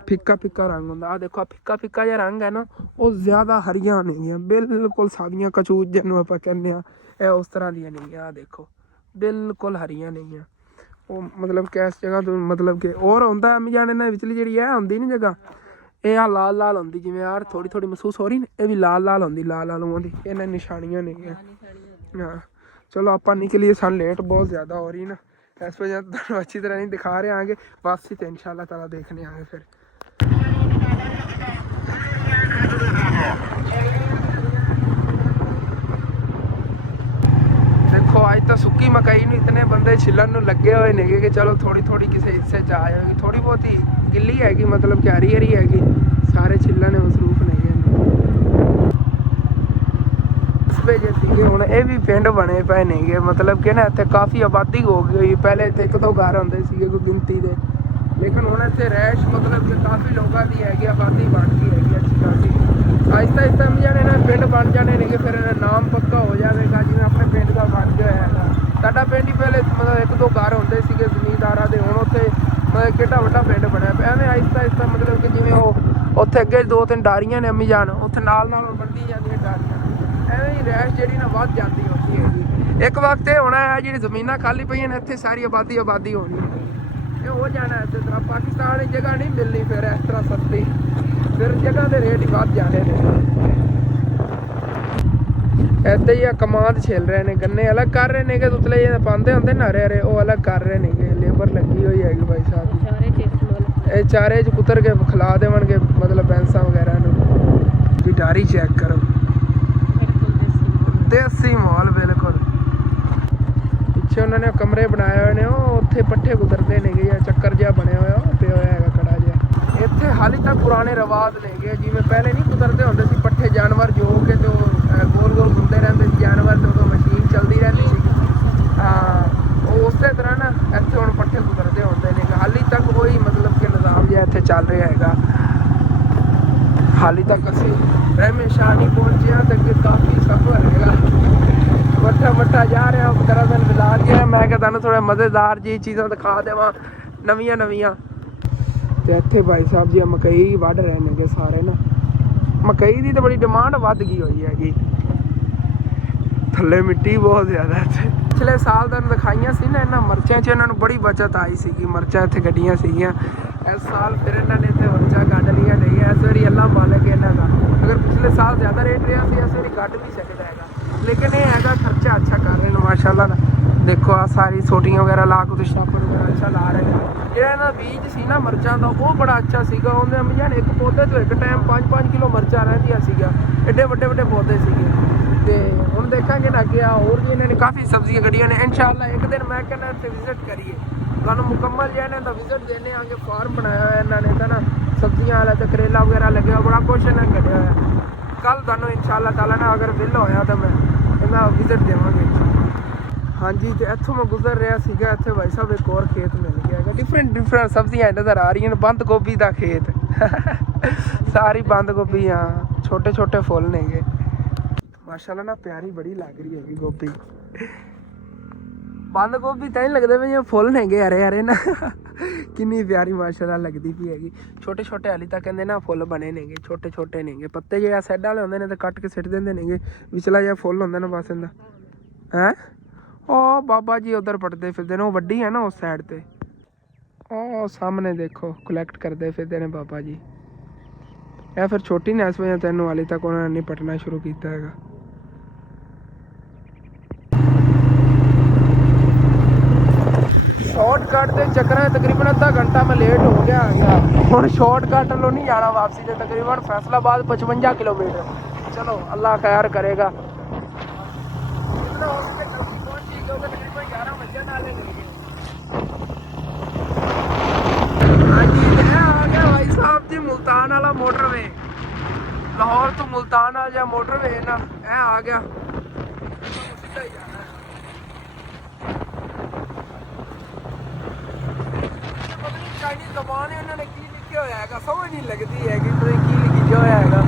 ਫਿੱਕਾ ਫਿੱਕਾ ਰੰਗ ਹੁੰਦਾ। ਆ ਦੇਖੋ ਫਿੱਕਾ ਫਿੱਕਾ ਜਿਹਾ ਰੰਗ ਹੈ ਨਾ, ਉਹ ਜ਼ਿਆਦਾ ਹਰੀਆਂ ਨੇਗੀਆਂ, ਬਿਲਕੁਲ ਸਾਦੀਆਂ ਕਚੂਜ ਜਿਹਨੂੰ ਆਪਾਂ ਕਹਿੰਦੇ ਹਾਂ, ਇਹ ਉਸ ਤਰ੍ਹਾਂ ਦੀਆਂ ਨੇਗੀਆਂ। ਆ ਦੇਖੋ ਬਿਲਕੁਲ ਹਰੀਆਂ ਨੇਗੀਆਂ। ਉਹ ਮਤਲਬ ਕਿ ਇਸ ਜਗ੍ਹਾ ਤੋਂ ਮਤਲਬ ਕਿ ਹੋਰ ਹੁੰਦਾ ਅੰਮੀ ਜਾਣੇ ਨਾਲ ਵਿਚਲੀ ਜਿਹੜੀ ਇਹ ਹੁੰਦੀ ਨੀ ਜਗ੍ਹਾ, ਇਹ ਆ ਲਾਲ ਲਾਲ ਹੁੰਦੀ, ਜਿਵੇਂ ਯਾਰ ਥੋੜੀ ਥੋੜੀ ਮਹਿਸੂਸ ਹੋ ਰਹੀ ਨੇ, ਇਹ ਵੀ ਲਾਲ ਲਾਲ ਹੁੰਦੀ, ਲਾਲ ਆਲੂਆਂ ਦੀ ਇਹਨਾਂ ਨਿਸ਼ਾਨੀਆਂ ਨੇਗੀਆਂ। ਹਾਂ ਚਲੋ ਆਪਾਂ ਨਿਕਲੀਏ, ਸਾਨੂੰ ਲੇਟ ਬਹੁਤ ਜ਼ਿਆਦਾ ਹੋ ਰਹੀ ਨਾ, ਇਸ ਵਜ੍ਹਾ ਤੁਹਾਨੂੰ ਅੱਛੀ ਤਰ੍ਹਾਂ ਨਹੀਂ ਦਿਖਾ ਰਹੇ ਆਗੇ, ਵਾਪਸੀ ਤੇ इंशाल्लाह ताला देखने आगे। फिर देखो आज तो सुक्की मकई ਨੂੰ इतने ਬੰਦੇ ਛਿੱਲਣ ਨੂੰ ਲੱਗੇ ਹੋਏ ਨੇਗੇ ਕਿ ਚਲੋ ਥੋੜੀ ਥੋੜੀ ਕਿਸੇ ਹਿੱਸੇ ਚ ਆ ਜਾਏਗੀ, ਥੋੜੀ ਬਹੁਤੀ ਗਿੱਲੀ ਹੈਗੀ, ਮਤਲਬ ਕਿ ਹਰੀ ਹਰੀ ਹੈਗੀ, ਸਾਰੇ ਛਿੱਲਣ ਨੇ ਮਸਰੂਫ ਨੇਗੇ। ਜੇ ਸੀਗੇ ਹੁਣ ਇਹ ਵੀ ਪਿੰਡ ਬਣੇ ਪਏ ਨੇਗੇ, ਮਤਲਬ ਕਿ ਨਾ ਇੱਥੇ ਕਾਫੀ ਆਬਾਦੀ ਹੋ ਗਈ। ਪਹਿਲੇ ਇੱਥੇ ਇੱਕ ਦੋ ਘਰ ਹੁੰਦੇ ਸੀਗੇ ਕੋਈ ਗਿਣਤੀ ਦੇ, ਲੇਕਿਨ ਹੁਣ ਇੱਥੇ ਰਹਿਸ਼ ਮਤਲਬ ਕਿ ਕਾਫੀ ਲੋਕਾਂ ਦੀ ਹੈਗੀ, ਆਬਾਦੀ ਬਣ ਗਈ ਹੈਗੀ ਅੱਛੀ ਖਾਸੀ। ਆਹਿਸਤਾ ਆਹਿਸਤਾ ਜਾਣੇ ਨਾ ਪਿੰਡ ਬਣ ਜਾਣੇ ਨੇਗੇ, ਫਿਰ ਨਾਮ ਪੱਕਾ ਹੋ ਜਾਵੇਗਾ, ਜਿਵੇਂ ਆਪਣੇ ਪਿੰਡ ਦਾ ਬਣ ਗਿਆ ਹੈਗਾ। ਸਾਡਾ ਪਿੰਡ ਹੀ ਪਹਿਲੇ ਮਤਲਬ ਇੱਕ ਦੋ ਘਰ ਹੁੰਦੇ ਸੀਗੇ ਜ਼ਮੀਨਦਾਰਾਂ ਦੇ, ਹੁਣ ਉੱਥੇ ਮਤਲਬ ਕਿੱਡਾ ਵੱਡਾ ਪਿੰਡ ਬਣਿਆ ਪਿਆ। ਐਵੇਂ ਆਹਿਸਤਾ ਆਹਿਸਤਾ ਮਤਲਬ ਕਿ ਜਿਵੇਂ ਉਹ ਉੱਥੇ ਅੱਗੇ ਦੋ ਤਿੰਨ ਡਾਰੀਆਂ ਨੇ ਅੰਮੀ ਜਾਨ, ਉੱਥੇ ਨਾਲ ਨਾਲ ਬਣਦੀ ਜਾਂਦੀਆਂ ਡਾਰੀਆਂ, ਐਵੇਂ ਹੀ ਰਹਿਸ਼ ਜਿਹੜੀ ਨਾ ਵੱਧ ਜਾਂਦੀ ਹੁੰਦੀ ਹੈਗੀ। ਇੱਕ ਵਕਤ ਇਹ ਹੋਣਾ ਹੈ ਜਿਹੜੀ ਜ਼ਮੀਨਾਂ ਖਾਲੀ ਪਈਆਂ ਨੇ ਇੱਥੇ ਸਾਰੀ ਆਬਾਦੀ ਹੋਣੀ ਹੈ, ਇਹ ਹੋ ਜਾਣਾ ਇਸੇ ਤਰ੍ਹਾਂ। ਪਾਕਿਸਤਾਨ ਦੀ ਜਗ੍ਹਾ ਨਹੀਂ ਮਿਲਣੀ ਫਿਰ ਇਸ ਤਰ੍ਹਾਂ ਸਸਤੀ, ਫਿਰ ਜਗ੍ਹਾ ਦੇ ਰੇਟ ਹੀ ਵੱਧ ਜਾਣੇ ਨੇ। ਇੱਦਾਂ ਹੀ ਆ ਕਮਾਦ ਛਿਲ ਰਹੇ ਨੇ, ਗੰਨੇ ਅਲੱਗ ਕਰ ਰਹੇ ਨੇ ਕਿ ਉਤਲੇ ਜਿਹੇ ਪਾਉਂਦੇ ਹੁੰਦੇ ਨਾ ਹਰੇ ਹਰੇ, ਉਹ ਅਲੱਗ ਕਰ ਰਹੇ ਨੇਗੇ, ਲੇਬਰ ਲੱਗੀ ਹੋਈ ਹੈਗੀ ਭਾਈ ਸਾਹਿਬ। ਇਹ ਚਾਰੇ 'ਚ ਕੁਤਰ ਕੇ ਖਿਲਾ ਦੇਵਣਗੇ ਮਤਲਬ ਭੈਂਸਾਂ ਵਗੈਰਾ ਨੂੰ। ਡਾਰੀ ਚੈੱਕ ਕਰੋ, ਦੇਸੀ ਮਾਹੌਲ ਬਿਲਕੁਲ। ਪਿੱਛੇ ਉਹਨਾਂ ਨੇ ਕਮਰੇ ਬਣਾਏ ਹੋਏ ਨੇ, ਉਹ ਉੱਥੇ ਪੱਠੇ ਕੁਤਰਦੇ ਨੇਗੇ, ਜਾਂ ਚੱਕਰ ਜਿਹਾ ਬਣਿਆ ਹੋਇਆ ਉਹ ਪਿਆ ਹੋਇਆ ਹੈਗਾ ਕੜਾ ਜਿਹਾ। ਇੱਥੇ ਹਾਲੇ ਤੱਕ ਪੁਰਾਣੇ ਰਿਵਾਜ਼ ਨੇਗੇ, ਜਿਵੇਂ ਪਹਿਲੇ ਨਹੀਂ ਕੁਤਰਦੇ ਹੁੰਦੇ ਸੀ ਪੱਠੇ ਜਾਨਵਰ ਜੋ ਕੇ ਤੇ ਗੋਲ ਗੋਲ ਘੁੰਮਦੇ ਰਹਿੰਦੇ ਸੀ ਜਾਨਵਰ, ਤੇ ਉਦੋਂ ਮਸ਼ੀਨ ਚੱਲਦੀ ਰਹਿੰਦੀ ਸੀ। ਹਾਂ ਉਹ ਉਸੇ ਤਰ੍ਹਾਂ ਨਾ ਇੱਥੇ ਹੁਣ ਪੱਠੇ ਕੁਤਰਦੇ ਹੁੰਦੇ ਨੇ, ਹਾਲੇ ਤੱਕ ਉਹੀ ਮਤਲਬ ਕਿ ਨਿਜ਼ਾਮ ਜਿਹਾ ਇੱਥੇ ਚੱਲ ਰਿਹਾ ਹੈਗਾ। ਹਾਲੇ ਤੱਕ ਅਸੀਂ ਰਹਿਮੇ ਸ਼ਾਹ ਨਹੀਂ ਪਹੁੰਚਿਆ ਤੇ ਅੱਗੇ ਕਾਫੀ ਸਫ਼ਰ ਹੈਗਾ, ਵੱਟਾ ਜਾ ਰਿਹਾ ਦਰਅਸਲ ਵਿਲਾਗ ਗਿਆ। ਮੈਂ ਕਿਹਾ ਤੁਹਾਨੂੰ ਥੋੜਾ ਮਜ਼ੇਦਾਰ ਜੀ ਚੀਜ਼ਾਂ ਦਿਖਾ ਦੇਵਾਂ ਨਵੀਆਂ। ਤੇ ਇੱਥੇ ਭਾਈ ਸਾਹਿਬ ਜੀ ਮਕਈ ਵੱਢ ਰਹੇ ਨੇਗੇ ਸਾਰੇ ਨਾ, ਮਕਈ ਦੀ ਤਾਂ ਬੜੀ ਡਿਮਾਂਡ ਵੱਧ ਗਈ ਹੋਈ ਹੈਗੀ, ਥੱਲੇ ਮਿੱਟੀ ਬਹੁਤ ਜ਼ਿਆਦਾ ਇੱਥੇ। ਪਿਛਲੇ ਸਾਲ ਤੁਹਾਨੂੰ ਦਿਖਾਈਆਂ ਸੀ ਨਾ ਇਹਨਾਂ ਮਿਰਚਾਂ 'ਚ ਇਹਨਾਂ ਨੂੰ ਬੜੀ ਬਚਤ ਆਈ ਸੀਗੀ, ਮਿਰਚਾਂ ਇੱਥੇ ਗੱਡੀਆਂ ਸੀਗੀਆਂ। ਇਸ ਸਾਲ ਫਿਰ ਇਹਨਾਂ ਨੇ ਇੱਥੇ ਮਿਰਚਾਂ ਕੱਢ ਲਈਆਂ ਨਹੀਂ, ਇਸ ਵਾਰੀ ਅੱਲਾ ਮਾਲਕ ਇਹਨਾਂ ਦਾ, ਅਗਰ ਪਿਛਲੇ ਸਾਲ ਜ਼ਿਆਦਾ ਰੇਟ ਰਿਹਾ ਸੀ ਇਸ ਵਾਰੀ ਕੱਢ ਵੀ ਸਕਦਾ ਹੈਗਾ, ਲੇਕਿਨ ਇਹ ਹੈਗਾ ਖਰਚਾ ਅੱਛਾ ਕਰ ਰਹੇ ਨੇ ਮਾਸ਼ਾਅੱਲਾ। ਦੇਖੋ ਆ ਸਾਰੀ ਛੋਟੀਆਂ ਵਗੈਰਾ ਲਾ ਕੇ ਸ਼ਾਪਰ ਵਗੈਰਾ ਅੱਛਾ ਲਾ ਰਹੇ ਨੇ। ਜਿਹੜਾ ਇਹਨਾਂ ਬੀਜ ਸੀ ਨਾ ਮਿਰਚਾਂ ਦਾ ਉਹ ਬੜਾ ਅੱਛਾ ਸੀਗਾ, ਉਹਦੇ ਅੰਮੀ ਜਾਨ ਇੱਕ ਪੌਦੇ ਤੋਂ ਇੱਕ ਟਾਈਮ 5-5 ਕਿਲੋ ਮਿਰਚਾਂ ਰਹਿੰਦੀਆਂ ਸੀਗੀਆਂ, ਐਡੇ ਵੱਡੇ ਪੌਦੇ ਸੀਗੇ। ਤੇ ਹੁਣ ਦੇਖਾਂਗੇ ਨਾ ਅੱਗੇ ਹੋਰ ਵੀ ਇਹਨਾਂ ਨੇ ਕਾਫੀ ਸਬਜ਼ੀਆਂ ਕੱਢੀਆਂ ਨੇ। ਇੰਸ਼ਾਅੱਲਾ ਇੱਕ ਦਿਨ ਮੈਂ ਕਹਿੰਦਾ ਇੱਥੇ ਵਿਜ਼ਿਟ ਕਰੀਏ, ਤੁਹਾਨੂੰ ਮੁਕੰਮਲ ਜਿਹੜਾ ਇਹਨਾਂ ਦਾ ਵਿਜ਼ਿਟ ਦੇਣੇ ਆਗੇ। ਫਾਰਮ ਬਣਾਇਆ ਹੋਇਆ ਇਹਨਾਂ ਨੇ ਤਾਂ ਨਾ ਸਬਜ਼ੀਆਂ ਵਾਲਾ ਤੇ ਕਰੇਲਾ ਵਗੈਰਾ ਲੱਗਿਆ, ਬੜਾ ਕੁਛ ਇਹਨਾਂ ਨੇ ਕੱਢਿਆ ਹੋਇਆ। ਕੱਲ ਤੁਹਾਨੂੰ ਇੰਸ਼ਾਅੱਲਾ ਤਾਲਾ ਨਾ ਅਗਰ ਵਿਲ ਹੋਇਆ ਤਾਂ ਮੈਂ ਇਹਨਾਂ ਵਿਜ਼ਿਟ ਦੇਵਾਂਗੇ। ਹਾਂਜੀ ਤੇ ਇੱਥੋਂ ਮੈਂ ਗੁਜ਼ਰ ਰਿਹਾ ਸੀਗਾ, ਇੱਥੇ ਭਾਈ ਸਾਹਿਬ ਇੱਕ ਹੋਰ ਖੇਤ ਮਿਲ ਗਿਆ ਹੈਗਾ, ਡਿਫਰੈਂਟ ਸਬਜ਼ੀਆਂ ਨਜ਼ਰ ਆ ਰਹੀਆਂ ਨੇ। ਬੰਦ ਗੋਭੀ ਦਾ ਖੇਤ ਸਾਰੀ ਬੰਦ ਗੋਭੀ, ਹਾਂ ਛੋਟੇ ਫੁੱਲ ਨੇਗੇ ਮਾਸ਼ਾਅੱਲਾ ਨਾ, ਪਿਆਰੀ ਬੜੀ ਲੱਗ ਰਹੀ ਹੈਗੀ ਗੋਭੀ। ਬੰਦ ਗੋਭੀ ਤਾਂ ਨਹੀਂ ਲੱਗਦੇ ਵੀ ਫੁੱਲ ਨੇਗੇ ਹਰੇ ਨਾ, ਕਿੰਨੀ ਪਿਆਰੀ ਮਾਸ਼ਾਅੱਲਾ ਲੱਗਦੀ ਪਈ ਹੈਗੀ। ਛੋਟੇ ਹਾਲੀ ਤਾਂ ਕਹਿੰਦੇ ਨਾ ਫੁੱਲ ਬਣੇ ਨੇਗੇ, ਛੋਟੇ ਨੇਗੇ ਪੱਤੇ ਜਿਹੜੇ ਸਾਈਡਾਂ ਵਾਲੇ ਹੁੰਦੇ ਨੇ ਤੇ ਕੱਟ ਕੇ ਸਿੱਟ ਦਿੰਦੇ ਨੇਗੇ, ਵਿਚਲਾ ਜਿਹਾ ਫੁੱਲ ਹੁੰਦਾ ਨਾ ਬਸ ਇਹਦਾ। ਹੈਂ ਉਹ ਬਾਬਾ ਜੀ ਉਧਰ ਪੱਟਦੇ ਫਿਰਦੇ ਨੇ, ਉਹ ਵੱਡੀ ਹੈ ਨਾ ਉਸ ਸਾਈਡ ਤੇ, ਉਹ ਸਾਹਮਣੇ ਦੇਖੋ ਕਲੈਕਟ ਕਰਦੇ ਫਿਰਦੇ ਨੇ ਬਾਬਾ ਜੀ। ਇਹ ਫਿਰ ਛੋਟੀ ਨੇ ਇਸ ਵਜ੍ਹਾ ਤੈਨੂੰ ਹਾਲੇ ਤੱਕ ਉਹਨਾਂ ਨੇ ਨਹੀਂ ਪੱਟਣਾ ਸ਼ੁਰੂ ਕੀਤਾ ਹੈਗਾ। ਸ਼ਾਰਟਕਟ ਦੇ ਚੱਕਰਾਂ ਤਕਰੀਬਨ ਅੱਧਾ ਘੰਟਾ ਮੈਂ ਲੇਟ ਹੋ ਗਿਆ ਹੈਗਾ। ਹੁਣ ਸ਼ਾਰਟਕਟ ਵੱਲੋਂ ਨਹੀਂ ਜਾਣਾ ਵਾਪਸੀ ਤੇ, ਤਕਰੀਬਨ ਫੈਸਲਾਬਾਦ 55 ਕਿਲੋਮੀਟਰ। ਚਲੋ ਅੱਲਾ ਖੈਰ ਕਰੇਗਾ। ਮੋਟਰਵੇ, ਲਾਹੌਰ ਤੋਂ ਮੁਲਤਾਨ ਆ ਜਾ ਮੋਟਰਵੇ ਨਾ, ਇਹ ਆ ਗਿਆ ਸਿੱਧਾ ਹੀ ਜਾਣਾ। ਚਾਈਨੀਜ਼ ਜ਼ਬਾਨ ਹੈ, ਉਹਨਾਂ ਨੇ ਕੀ ਲਿਖਿਆ ਹੋਇਆ ਹੈਗਾ ਸਮਝ ਨਹੀਂ ਲੱਗਦੀ ਹੈਗੀ, ਤੁਸੀਂ ਕੀ ਲਿਖਿਆ ਹੋਇਆ ਹੈਗਾ।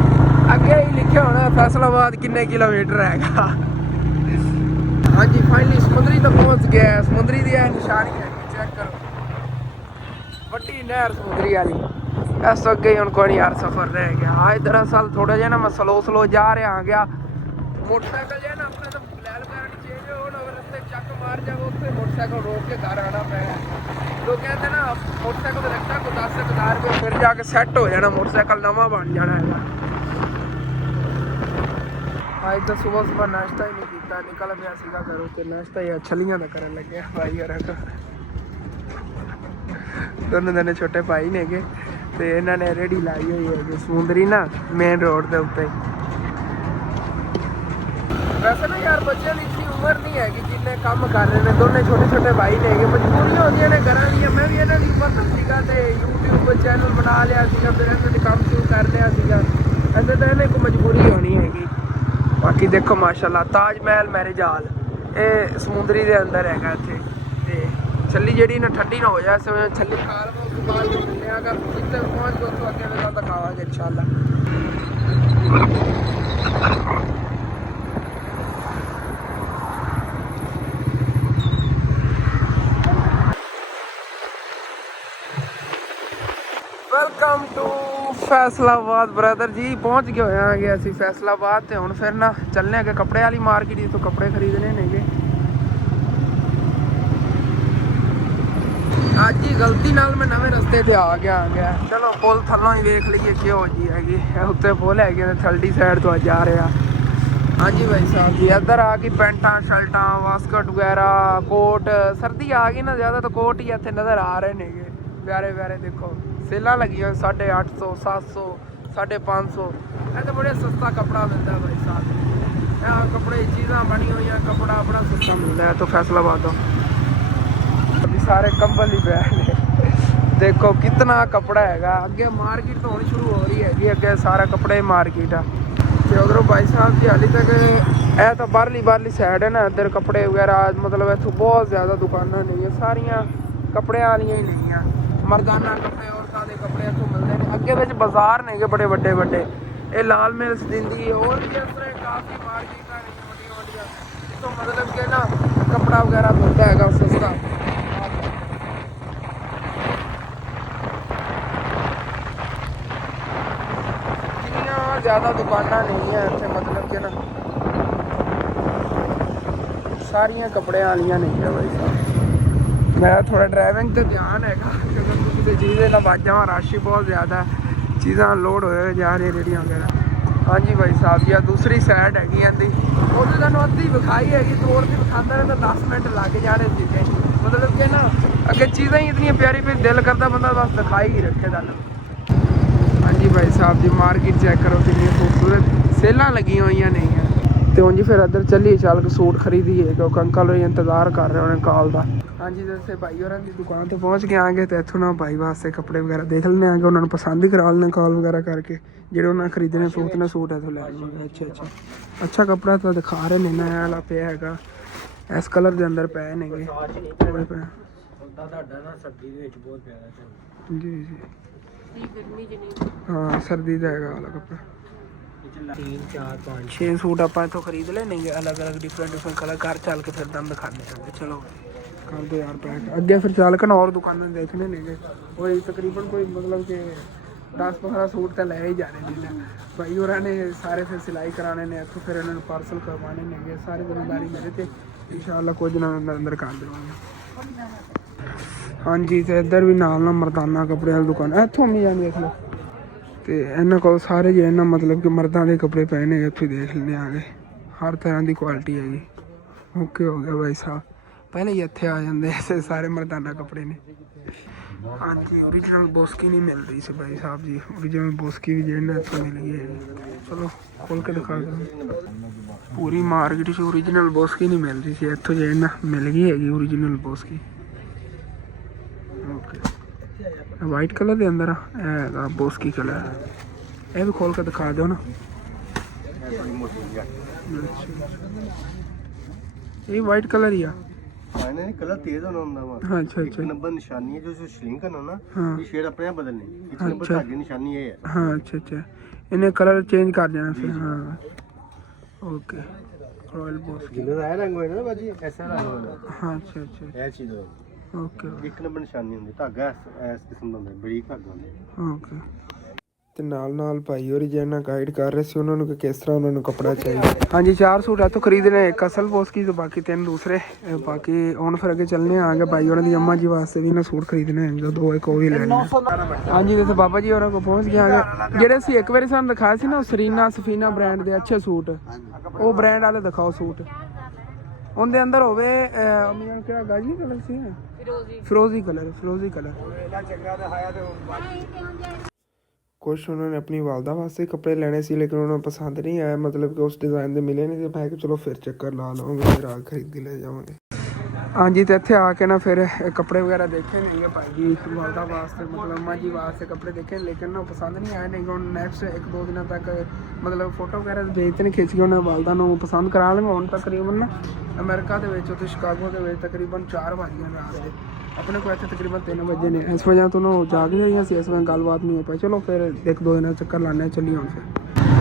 ਅੱਗੇ ਹੀ ਲਿਖਿਆ ਹੋਣਾ ਫੈਸਲਾਬਾਦ ਕਿੰਨੇ ਕਿਲੋਮੀਟਰ ਹੈਗਾ। ਹਾਂਜੀ ਫਾਈਨਲੀ ਸਮੁੰਦਰੀ ਤੱਕ ਪਹੁੰਚ ਗਿਆ। ਸਮੁੰਦਰੀ ਦੀ ਇਹ ਨਿਸ਼ਾਨੀ ਹੈਗੀ, ਚੈੱਕ ਕਰੋ, ਵੱਡੀ ਨਹਿਰ ਸਮੁੰਦਰੀ ਵਾਲੀ। ਇਸ ਤੋਂ ਅੱਗੇ ਹੁਣ ਕੋਈ ਯਾਰ ਸਫ਼ਰ ਰਹਿ ਗਿਆ। ਅੱਜ ਦਰਅਸਲ ਥੋੜਾ ਜਿਹਾ ਨਾ ਮੈਂ ਸਲੋ ਜਾ ਰਿਹਾ ਆ ਗਿਆ। ਮੋਟਰਸਾਈਕਲ ਜਿਹਾ ਨਾ ਆਪਣਾ ਤਾਂ ਲੈਲ ਵਗੈਰਾ ਨਹੀਂ ਚੇਂਜ ਹੋ ਨਾ, ਰਸਤੇ ਚੱਕ ਮਾਰ ਜਾਵੇ ਉੱਥੇ ਮੋਟਰਸਾਈਕਲ ਰੋਕ ਕੇ ਘਰ ਆਉਣਾ ਪਏਗਾ। ਲੋਕ ਕਹਿੰਦੇ ਨਾ ਮੋਟਰਸਾਈਕਲ ਦਾ ਰਖਤਾ ਕੋ 10,000 ਰੁਪਏ, ਫਿਰ ਜਾ ਕੇ ਸੈੱਟ ਹੋ ਜਾਣਾ, ਮੋਟਰਸਾਈਕਲ ਨਵਾਂ ਬਣ ਜਾਣਾ ਹੈਗਾ। ਅੱਜ ਤਾਂ ਸੁਬਹ ਨਾਸ਼ਤਾ ਹੀ ਨਹੀਂ ਕੀਤਾ, ਨਿਕਲ ਪਿਆ ਸੀਗਾ ਘਰੋਂ ਤੇ ਨਾਸ਼ਤਾ ਹੀ ਛਲੀਆਂ ਦਾ ਕਰਨ ਲੱਗਿਆ ਭਾਈ ਹੋਰਾਂ ਤੋਂ। ਦੋਨੇ ਛੋਟੇ ਭਾਈ ਨੇਗੇ ਤੇ ਇਹਨਾਂ ਨੇ ਰੇਹੜੀ ਲਾਈ ਹੋਈ ਹੈਗੀ ਸਮੁੰਦਰੀ ਨਾ ਮੇਨ ਰੋਡ ਦੇ ਉੱਤੇ। ਵੈਸੇ ਨਾ ਯਾਰ ਬੱਚਿਆਂ ਦੀ ਇਤਨੀ ਉਮਰ ਨਹੀਂ ਹੈਗੀ ਜਿੰਨੇ ਕੰਮ ਕਰ ਰਹੇ ਨੇ, ਦੋਨੇ ਛੋਟੇ ਭਾਈ ਨੇ ਹੈਗੇ, ਮਜਬੂਰੀਆਂ ਹੁੰਦੀਆਂ ਨੇ ਘਰਾਂ ਦੀਆਂ। ਮੈਂ ਵੀ ਇਹਨਾਂ ਦੀ ਉਮਰ ਸੀਗਾ ਤੇ YouTube ਚੈਨਲ ਬਣਾ ਲਿਆ ਸੀਗਾ, ਫਿਰ ਇਹਨਾਂ ਦੇ ਕੰਮ ਸ਼ੁਰੂ ਕਰ ਲਿਆ ਸੀਗਾ। ਇੱਥੇ ਤਾਂ ਇਹਨਾਂ ਇੱਕ ਮਜਬੂਰੀ ਹੋਣੀ ਹੈਗੀ। ਬਾਕੀ ਦੇਖੋ ਮਾਸ਼ਾਅੱਲਾ ਤਾਜ ਮਹਿਲ ਮੈਰਿਜ ਹਾਲ ਇਹ ਸਮੁੰਦਰੀ ਦੇ ਅੰਦਰ ਹੈਗਾ ਇੱਥੇ। ਤੇ ਛੱਲੀ ਜਿਹੜੀ ਨਾ ਠੰਡੀ ਨਾ ਹੋ ਜਾਏ, ਸਮੇਂ ਛੱਲੀ ਖਾਲ ਬਾਲ ਕੇ ਮਿਲਿਆਗਾ ਜਿੱਥੇ ਪਹੁੰਚ ਕੇ ਉੱਥੋਂ ਅੱਗੇ ਵੀ ਤਾਂ ਖਾਵਾਂਗੇ ਇਨਸ਼ਾਅੱਲਾ। ਵੈਲਕਮ ਟੂ ਫੈਸਲਾਬਾਦ ਬ੍ਰਦਰ ਜੀ। ਪਹੁੰਚ ਗਏ ਹੋਇਆਂਗੇ ਅਸੀਂ ਫੈਸਲਾਬਾਦ ਤੇ ਹੁਣ ਫਿਰ ਨਾ ਚੱਲਣੇ ਅੱਗੇ ਕੱਪੜੇ ਵਾਲੀ ਮਾਰਕੀਟ ਜਿੱਥੋਂ ਕੱਪੜੇ ਖਰੀਦਣੇ ਨੇਗੇ। ਅੱਜ ਹੀ ਗਲਤੀ ਨਾਲ ਮੈਂ ਨਵੇਂ ਰਸਤੇ ਤੇ ਆ ਗਿਆ। ਚਲੋ ਪੁਲ ਥੱਲੋਂ ਹੀ ਵੇਖ ਲਈਏ ਕਿਹੋ ਜੀ ਹੈਗੀ। ਉੱਤੇ ਪੁਲ ਹੈਗੇ ਨੇ ਥਲੜੀ ਸਾਈਡ ਤੋਂ ਜਾ ਰਿਹਾ। ਹਾਂਜੀ ਭਾਈ ਸਾਹਿਬ ਜੀ ਇੱਧਰ ਆ ਗਈ ਪੈਂਟਾਂ ਸ਼ਰਟਾਂ ਵਾਸਕਟ ਵਗੈਰਾ ਕੋਟ। ਸਰਦੀ ਆ ਗਈ ਨਾ ਜ਼ਿਆਦਾ ਤਾਂ ਕੋਟ ਹੀ ਇੱਥੇ ਨਜ਼ਰ ਆ ਰਹੇ ਨੇਗੇ ਪਿਆਰੇ ਦੇਖੋ। ਸੇਲਾਂ ਲੱਗੀਆਂ 850 700 550। ਇਹ ਤਾਂ ਬੜਾ ਸਸਤਾ ਕੱਪੜਾ ਮਿਲਦਾ ਭਾਈ ਸਾਹਿਬ। ਇਹ ਕੱਪੜੇ ਚੀਜ਼ਾਂ ਬਣੀ ਹੋਈਆਂ ਕੱਪੜਾ ਬੜਾ ਸਸਤਾ ਮਿਲਦਾ ਹੈ। ਤਾਂ ਫੈਸਲਾਬਾਦ ਤੋਂ अभी सारे कंबल ही पहने। देखो कितना कपड़ा हैगा। अगे मार्केट तो होनी शुरू हो रही हैगी, अगे सारा कपड़े मार्केट है। तो उधरों भाई साहब जी हाली तक यह तो बारली साइड है ना, इधर कपड़े वगैरह मतलब इतों बहुत ज़्यादा दुकाना नहीं है, सारिया कपड़े वालियां ही नहीं है। मर्दाना कपड़े औरतों के कपड़े इतों मिलते हैं। अगे विच बाजार ने बड़े बड़े ये लाल मिल दिंदी है और भी इस तरह काफ़ी मार्केट वड्डियां जितों मतलब कि ना कपड़ा वगैरह मिलता है सस्ता। ज़्यादा दुकाना नहीं है इतने मतलब कि ना सारिया कपड़े वालियां नहीं है भाई साहब। मैं थोड़ा ड्राइविंग तो ध्यान है क्योंकि किसी चीज़ ना बच जावा, रश ही बहुत ज़्यादा है, चीज़ा लोड हो जा रही रेहड़ियाँ वगैरह। हाँ जी भाई साहब जी दूसरी साइड हैगी इहदी उधर तुहानूं अद्धी विखाई हैगी, तोड़ के विखांदा तो 10 मिनट लग जाने सीधे। मतलब कि ना अगे चीज़ां ही इतनी प्यारी प्यारी दिल करता बंदा बस दिखाई ही रखे तुहानूं। हाँ जी भाई साहब जी मार्केट चेक करो कितनी खूबसूरत सेल लगी हुई नहीं है। तो हूँ जी फिर इधर चलिए चल के सूट खरीदिए क्योंकि अंकल इंतजार कर रहे होने कॉल का। हाँ जी जैसे भाई और की दुकान तो पहुँच के आएंगे तो इतों ना भाई वास्ते कपड़े वगैरह देख लेने आएंगे, उन्होंने पसंद ही करा लेने कॉल वगैरह करके जो उन्हें खरीदने सोचने सूट इतों लै जाएंगे। अच्छा कपड़ा तो दिखा रहे ने नया वाला पे है इस कलर के अंदर पे ने जी जी हाँ सर्दी का है वाला कपड़ा। 3 4 5 6 सूट आप इतों खरीद लेने अलग अलग डिफरेंट कलर। घर चल के फिर दम दिखाने हैं। चलो कर दो यार पैक अगे फिर चल के और दुकानें देखने ने कोई तकरीबन कोई मतलब कि 10-15 सूट तो लै ही जाने ने भाई और ने सारे फिर सिलाई कराने ने इतों फिर इन्होंने पार्सल करवाने ने सारी जिम्मेदारी मेरे ते इंशाअल्लाह कुछ दिन अंदर कर देवांगे। हाँ जी तो इधर भी नाल ना मर्दाना कपड़े वाली दुकान इतों भी जाने देख लो तो इन्होंने को सारे जो इन्ना मतलब कि मर्दा के कपड़े पहने इतों देख लेने आगे हर तरह की क्वालिटी हैगी। ओके हो गया भाई साहब पहले ही इतने आ जाते ऐसे सारे मर्दाना कपड़े ने। हाँ जी ओरिजिनल बोस्की नहीं मिल रही से भाई साहब जी, ओरिजिनल बोस्की भी जो इतों मिल गई है। चलो खोल के दिखा दो पूरी मार्केट से ओरिजिनल बोस्की नहीं मिल रही थी, इतों जो ना मिल गई हैगी original Boski. Okay white colour के अंदर है बोस्की कलर ਇਹ ਵੀ ਖੋਲ ਕੇ ਦਿਖਾ ਦਿਓ ਨਾ। ਇਹ ਵਾਈਟ ਕਲਰ ਹੀ ਆ। नहीं कलर तेज होना ਹੁੰਦਾ ਵਾ। हाँ अच्छा अच्छा। एक नंबर निशानी है जो श्रिंक करना ना, हाँ ये शेड अपने आप बदलनी। एक नंबर अच्छा। धागे निशानी ये है। हाँ अच्छा अच्छा, इन्हें कलर चेंज कर देना फिर। हाँ ओके। रॉयल बॉस जिन्हें आया रंग होना ना बाजी ऐसा रंग होना। हाँ अच्छा अच्छा ये चीज है। ओके एक नंबर निशानी ਹੁੰਦੀ धागा इस किस्म ਦਾ ਹੁੰਦਾ, ਬਰੀਕ धागा ਹੁੰਦਾ। ਓਕੇ। ਤੇ ਨਾਲ ਭਾਈ ਹੋਰੀ ਜਿਹਨਾਂ ਗਾਈਡ ਕਰ ਰਹੇ ਸੀ ਉਹਨਾਂ ਨੂੰ ਕਿ ਕਿਸ ਤਰ੍ਹਾਂ ਉਹਨਾਂ ਨੂੰ ਕੱਪੜਾ ਚਾਹੀਦਾ। ਹਾਂਜੀ 4 सूट ਇੱਥੋਂ ਖਰੀਦਨੇ, ਇੱਕ ਅਸਲ ਬੋਸ ਕੀ ਤੇ ਬਾਕੀ 3 ਦੂਸਰੇ। ਬਾਕੀ ਹੁਣ ਫਿਰ ਅੱਗੇ ਚੱਲਨੇ ਆ ਭਾਈ ਉਹਨਾਂ ਦੀ ਅੰਮਾ ਜੀ ਵਾਸਤੇ ਵੀ ਨਾ ਸੂਟ ਖਰੀਦਨੇ ਜੋ 2 ਇੱਕ ਉਹ ਵੀ ਲੈਣੇ। ਹਾਂਜੀ ਤੇ ਬਾਬਾ ਜੀ ਹੋਰਾਂ ਕੋਲ ਪਹੁੰਚ ਗਏ ਆ। ਜਿਹੜੇ ਸੀ ਇੱਕ ਵਾਰੀ ਸਾਨੂੰ ਦਿਖਾਇਆ ਸੀ ਨਾ ਸਰੀਨਾ ਸਫੀਨਾ ਬ੍ਰਾਂਡ ਦੇ ਅੱਛੇ ਸੂਟ, ਉਹ ਬ੍ਰਾਂਡ ਵਾਲੇ ਦਿਖਾਓ ਸੂਟ। ਉਹਦੇ ਅੰਦਰ ਹੋਵੇ ਅਮੀਆਂ ਕਿਹੜਾ ਗਾਜੀ ਕਲਰ ਸੀ, ਫਿਰੋਜ਼ੀ ਕਲਰ। ਕੁਛ ਉਹਨਾਂ ਨੇ ਆਪਣੀ ਵਾਲਦਾ ਵਾਸਤੇ ਕੱਪੜੇ ਲੈਣੇ ਸੀ ਲੇਕਿਨ ਉਹਨਾਂ ਨੂੰ ਪਸੰਦ ਨਹੀਂ ਆਇਆ, ਮਤਲਬ ਕਿ ਉਸ ਡਿਜ਼ਾਈਨ ਦੇ ਮਿਲੇ ਨਹੀਂ। ਤੇ ਮੈਂ ਕਿਹਾ ਚਲੋ ਫਿਰ ਚੱਕਰ ਲਾ ਲਵਾਂਗੇ, ਫਿਰ ਆ ਖਰੀਦ ਕੇ ਲੈ ਜਾਵਾਂਗੇ। ਹਾਂਜੀ ਤੇ ਇੱਥੇ ਆ ਕੇ ਨਾ ਫਿਰ ਕੱਪੜੇ ਵਗੈਰਾ ਦੇਖੇ ਨੇਗੇ ਭਾਈ ਜੀ ਵਾਲਦਾ ਵਾਸਤੇ, ਮਤਲਬ ਅੰਮਾ ਜੀ ਵਾਸਤੇ ਕੱਪੜੇ ਦੇਖੇ, ਲੇਕਿਨ ਉਹ ਪਸੰਦ ਨਹੀਂ ਆਏ। ਨਹੀਂ ਹੁਣ ਨੈਕਸਟ 1-2 ਦਿਨਾਂ ਤੱਕ ਮਤਲਬ ਫੋਟੋ ਵਗੈਰਾ ਭੇਜਤੇ ਨੇ ਖਿੱਚ ਕੇ ਉਹਨਾਂ ਵਾਲਦਾ ਨੂੰ ਪਸੰਦ ਕਰਾ ਲਵਾਂਗੇ। ਹੁਣ ਤਕਰੀਬਨ ਨਾ ਅਮਰੀਕਾ ਦੇ ਵਿੱਚ ਉੱਥੇ ਸ਼ਿਕਾਗੋ ਦੇ ਵਿੱਚ ਤਕਰੀਬਨ 4 ਵਜ ਗਏ ਰਾਤ ਦੇ, ਆਪਣੇ ਕੋਲ ਇੱਥੇ ਤਕਰੀਬਨ 3 ਵਜੇ ਨੇ। ਇਸ ਵਜ੍ਹਾ ਤੋਂ ਉਹ ਜਾਗ ਗਏ ਸੀ, ਇਸ ਵਜ੍ਹਾ ਗੱਲਬਾਤ ਨਹੀਂ ਹੋ ਪਾਈ। ਚਲੋ ਫਿਰ 1-2 ਦਿਨਾਂ ਚੱਕਰ ਲਾਣੇ ਚੱਲੀ ਹੁਣ ਫਿਰ।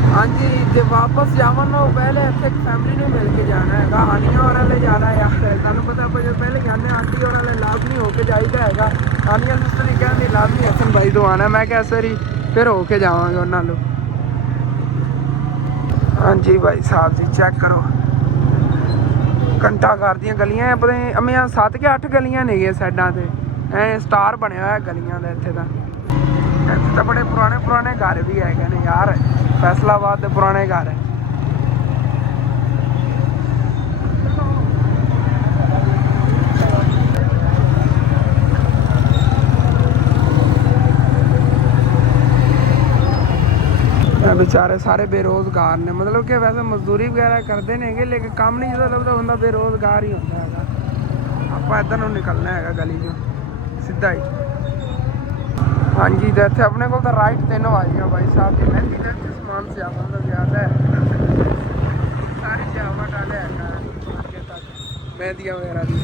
ਹਾਂਜੀ ਜੇ ਵਾਪਸ ਜਾਵਨ ਨੂੰ ਪਹਿਲੇ ਇੱਥੇ ਇੱਕ ਫੈਮਿਲੀ ਨੂੰ ਮਿਲ ਕੇ ਜਾਣਾ ਹੈਗਾ, ਆਨੀਆਂ ਹੋਰਾਂ ਲਈ ਜਾਣਾ ਆ। ਤੁਹਾਨੂੰ ਪਤਾ ਆਪਾਂ ਜਦੋਂ ਪਹਿਲੇ ਜਾਂਦੇ ਆਂਟੀ ਹੋਰਾਂ ਲਈ ਲਾਜ਼ਮੀ ਹੋ ਕੇ ਜਾਈਦਾ ਹੈਗਾ। ਆਨੀਆਂ ਸਿਸਟਰ ਨੇ ਕਹਿੰਦੀ ਲਾਜ਼ਮੀ ਹਸਨ ਬਾਈ ਤੋਂ ਆਉਣਾ, ਮੈਂ ਕਿਹਾ ਸਰੀ ਫਿਰ ਹੋ ਕੇ ਜਾਵਾਂਗੇ ਉਹਨਾਂ ਨੂੰ। ਹਾਂਜੀ ਭਾਈ ਸਾਹਿਬ ਜੀ ਚੈੱਕ ਕਰੋ, ਘੰਟਾ ਘਰ ਦੀਆਂ ਗਲੀਆਂ ਆਪਣੇ ਅਮੀਆਂ 7 ਕਿ 8 ਗਲੀਆਂ ਨੇਗੀਆਂ ਸਾਈਡਾਂ ਤੇ, ਐ ਸਟਾਰ ਬਣਿਆ ਹੋਇਆ ਗਲੀਆਂ ਦਾ ਇੱਥੇ ਤਾਂ। ਇੱਥੇ ਤਾਂ ਬੜੇ ਪੁਰਾਣੇ ਘਰ ਵੀ ਹੈਗੇ ਨੇ ਯਾਰ, ਫੈਸਲਾਬਾਦ ਦੇ ਪੁਰਾਣੇ ਘਰ ਹੈ। बेचारे सारे बेरोजगार ने, मतलब कि वैसे मजदूरी वगैरह करते नेगे लेकिन काम नहीं जो लगता बंदा बेरोजगार ही होता है। आप इधर ਨੂੰ निकलना है गली चो सीधा ही। हाँ जी तो इतने अपने को राइट 3 वाजियां भाई साहब जी। मेहंदी का समान सियाफा का ज्यादा है, सारी सियाफा डाले है मेहंदियाँ वगैरह की।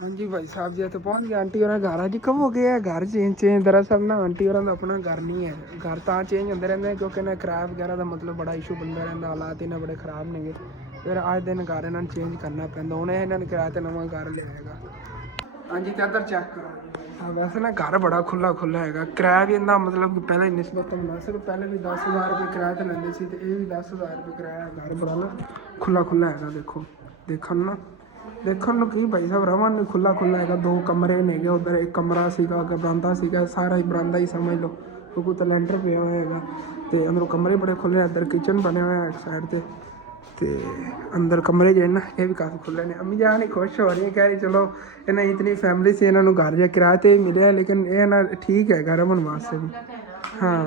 हाँ जी भाई साहब जी तो पहुँच गए आंटी और घर। जी कब हो गया है घर चेंज? दरअसल ना आंटी और अपना घर नहीं है, घर तो चेंज होते रहते हैं क्योंकि ना किराया वगैरह का मतलब बड़ा इशू बनता रहता, हालात इन्हें बड़े खराब ने। फिर आज दिन घर इन्होंने चेंज करना पैंदा, हूँ इन्होंने किराए तो नवा घर लियाएगा। हाँ जी तो इधर चेक करो, वैसे ना घर बड़ा खुला है, किराया भी इन्ना मतलब कि पहले निस्बत मुनासिब, पहले भी 10,000 रुपये किराया तो लेंगे सी, ये भी 10,000 रुपये किराया। घर बड़ा ना खुला है, देखो देखने की भाई साहब रवन भी खुला है। 2 कमरे ने, उधर एक कमरा सीगा बरांदा सीगा, सारा ही बरांदा ही समझ लो क्योंकि तो लैंटर पे हुआ है। तो अंदरों कमरे बड़े खुले, इधर किचन बने हुए हैं एक साइड से, तो अंदर कमरे जो है ना ये भी काफ़ी खुले ने। अम्मी जान ही खुश हो रही है, कह रही चलो इन्हें इतनी फैमिली से इन्होंने घर जो किराए पर मिले है, लेकिन ये ना ठीक है घर अमन वास्ते भी। हाँ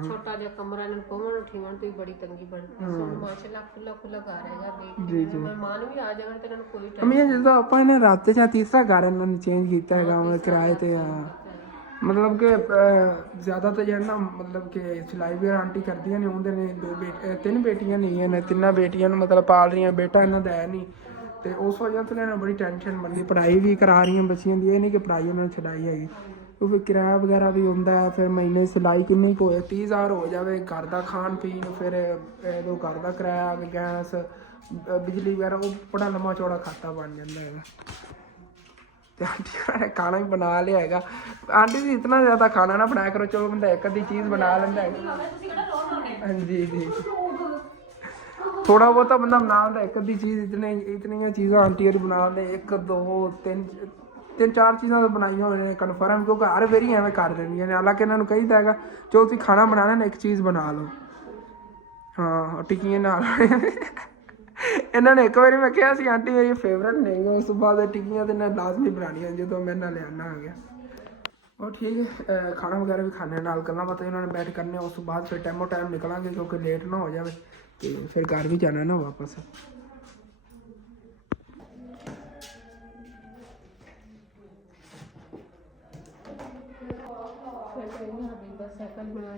छोटा जिहा कमरा ने पवन उठीवन तो बड़ी तंगी बढ़ती है। माशाल्लाह खुला घर हैगा, जी जी मेहमान भी आ जाएगा तो इन्होंने कोई अम्मी ਜਦੋਂ ਆਪਾਂ ਨੇ ਰਾਤੇ ਜਾਂ ਤੀਸਰਾ ਘਰ ਇਹਨਾਂ ਨੇ ਚੇਂਜ ਕੀਤਾ ਹੈਗਾ ਮਤਲਬ ਕਿਰਾਏ ਤੇ ਆ, मतलब कि ज़्यादा तो जो है ना मतलब कि सिलाई वगैरह आंटी करदियां ने, उन्हें ने 3 बेटियां नहीं है, 3 बेटियां मतलब पाल रही हैं, बेटा इन्हों का है नहीं। तो उस वजह तो इन्होंने बड़ी टेंशन बनती, पढ़ाई भी करा रही हैं बच्चियों की, ये नहीं कि पढ़ाई उन्होंने छड़ाई हैगी। तो फिर किराया वगैरह भी होंदा है, फिर महीने सिलाई किन्नी को 30,000 हो जाए, घर का खान पीन, फिर घर का किराया गैस बिजली वगैरह, वो बड़ा लम्बा चौड़ा खाता बन जाता है। तो आंटी ने खाना भी बना लिया है। आंटी जी इतना ज़्यादा खाना ना बनाया करो, चलो बंदा एक आधी चीज़ बना लेंदा है। हाँ जी थोड़ा बहुत बंदा बना लेंदा, एक आधी चीज़ इतनी चीज़ें आंटी और बना लेंदे, 1 2 3 4 चीज़ां बनाई होने कन्फर्म, क्योंकि हर वारी एवं कर देंगे ने। हालांकि इन्होंने कहीदा है जो तुम खाना बनाना ना एक चीज़ बना लो। हाँ टिक्कियां नाल इन्होंने एक बार मैं कहा आंटी मेरी फेवरेट नहीं, उस बाद टिक्कियां तो इन्हें लाजमी बनानियां जो मैं ना लियाना आ गया। और ठीक है खाना वगैरह भी खाने नाल गल्लां बातां इन्होंने बैठ करने, उस बाद फिर टाइम निकलांगे क्योंकि लेट ना हो जाए, तो फिर घर भी जाना ना वापस।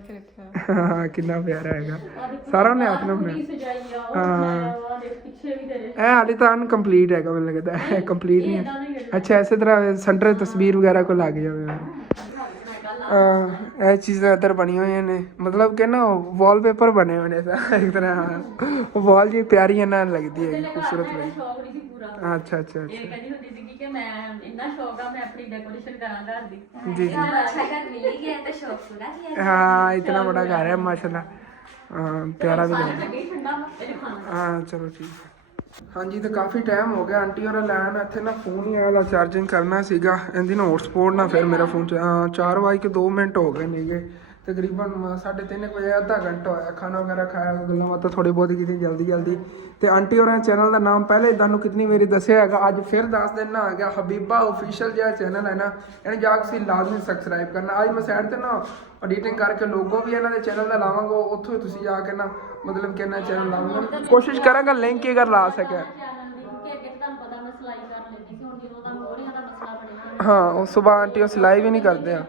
ਕੇ ਰੱਖਿਆ ਹਾਂ ਕਿੰਨਾ ਪਿਆਰਾ ਹੈਗਾ, ਸਾਰਾ ਉਹਨੇ ਹੱਥ ਨਾਲ ਬਣਾਇਆ। ਸਜਾਈ ਆ ਉਹ ਹਾਂ। ਬਣਾਇਆ ਵਾ, ਦੇਖ ਪਿੱਛੇ ਵੀ ਤੇਰੇ ਇਹ ਹਾਲੇ ਤਾਂ ਅਨਕੰਪਲੀਟ ਹੈਗਾ, ਮੈਨੂੰ ਲੱਗਦਾ ਹੈ ਕੰਪਲੀਟ ਨਹੀਂ ਹੈ। ਅੱਛਾ ਇਸੇ ਤਰ੍ਹਾਂ ਸੈਂਟਰ ਤਸਵੀਰ ਵਗੈਰਾ ਕੋ ਲੱਗ ਜਾਵੇ। ਇਹ ਚੀਜ਼ਾਂ ਇੱਧਰ ਬਣੀਆਂ ਹੋਈਆਂ ਨੇ, ਮਤਲਬ ਕਿ ਨਾ ਵਾਲਪੇਪਰ ਬਣੇ ਹੋਏ ਨੇ ਇੱਕ ਤਰ੍ਹਾਂ। ਉਹ ਵਾਲ ਜੀ ਪਿਆਰੀ ਨਾਲ ਲੱਗਦੀ ਹੈ, ਖੂਬਸੂਰਤ ਲੱਗਦੀ। ਸ਼ੌਕ ਨਹੀਂ ਸੀ ਪੂਰਾ। ਅੱਛਾ ਅੱਛਾ ਇਹ ਅੱਛਾ ਕਹਿੰਦੀ ਹੁੰਦੀ ਸੀ ਕਿ ਮੈਂ ਇੰਨਾ ਸ਼ੌਕ ਆ, ਮੈਂ ਆਪਣੀ ਡੈਕੋਰੇਸ਼ਨ ਕਰਾਂ ਘਰ ਦੀ। ਜੀ ਜੀ अच्छा घर मिल ही गया तो शौक पूरा किया। हाँ इतना बड़ा घर है माशाल्लाह। हाँ प्यारा भी लग लगे ठंडा ये खाना। हाँ चलो ठीक है। ਹਾਂਜੀ ਤਾਂ ਕਾਫੀ ਟਾਈਮ ਹੋ ਗਿਆ ਆਂਟੀ ਹੋਰਾਂ ਲੈਣ ਇੱਥੇ ਨਾ ਫੋਨ ਹੀ ਆਲਾ ਚਾਰਜਿੰਗ ਕਰਨਾ ਸੀਗਾ, ਇਹਦੀ ਨਾ ਹੌਟਸਪੌਟ ਨਾ ਫਿਰ ਮੇਰਾ ਫੋਨ 'ਚ 4:02 ਹੋ ਗਏ ਨੇਗੇ, ਤਕਰੀਬਨ 3:30 ਵਜੇ, ਅੱਧਾ ਘੰਟਾ ਹੋਇਆ ਖਾਣਾ ਵਗੈਰਾ ਖਾਇਆ, ਗੱਲਾਂ ਬਾਤਾਂ ਥੋੜੀ ਬਹੁਤ ਕੀਤੀ ਜਲਦੀ ਜਲਦੀ। ਤੇ ਆਂਟੀ ਹੋਰਾਂ ਚੈਨਲ ਦਾ ਨਾਮ ਪਹਿਲੇ ਤੁਹਾਨੂੰ ਕਿਤਨੀ ਵਾਰੀ ਦੱਸਿਆ ਹੈਗਾ, ਅੱਜ ਫਿਰ ਦੱਸ ਦੇਣਾ ਆ ਗਿਆ, ਹਬੀਬਾ ਆਫੀਸ਼ੀਅਲ ਜਿਹੜਾ ਚੈਨਲ ਹੈ ਨਾ, ਇਹਨੂੰ ਜਾ ਕੇ ਤੁਸੀਂ ਲਾਜ਼ਮੀ ਸਬਸਕ੍ਰਾਈਬ ਕਰਨਾ। ਅੱਜ ਮੈਂ ਸਾਈਡ ਤੇ ਨਾ ਐਡੀਟਿੰਗ ਕਰਕੇ ਲੋਗੋ ਵੀ ਇਹਨਾਂ ਦੇ ਚੈਨਲ ਦਾ ਲਾਵਾਂਗਾ, ਉੱਥੋਂ ਤੁਸੀਂ ਜਾ ਕੇ ਨਾ ਮਤਲਬ ਕਿ ਇਹਨਾਂ ਚੈਨਲ ਲਾਵਾਂਗਾ, ਕੋਸ਼ਿਸ਼ ਕਰਾਂਗਾ ਲਿੰਕ ਹੀ ਅਗਰ ਲਾ ਸਕਿਆ। ਹਾਂ ਉਸ ਤੋਂ ਬਾਅਦ ਆਂਟੀ ਉਹ ਸਿਲਾਈ ਵੀ ਨਹੀਂ ਕਰਦੇ ਆ।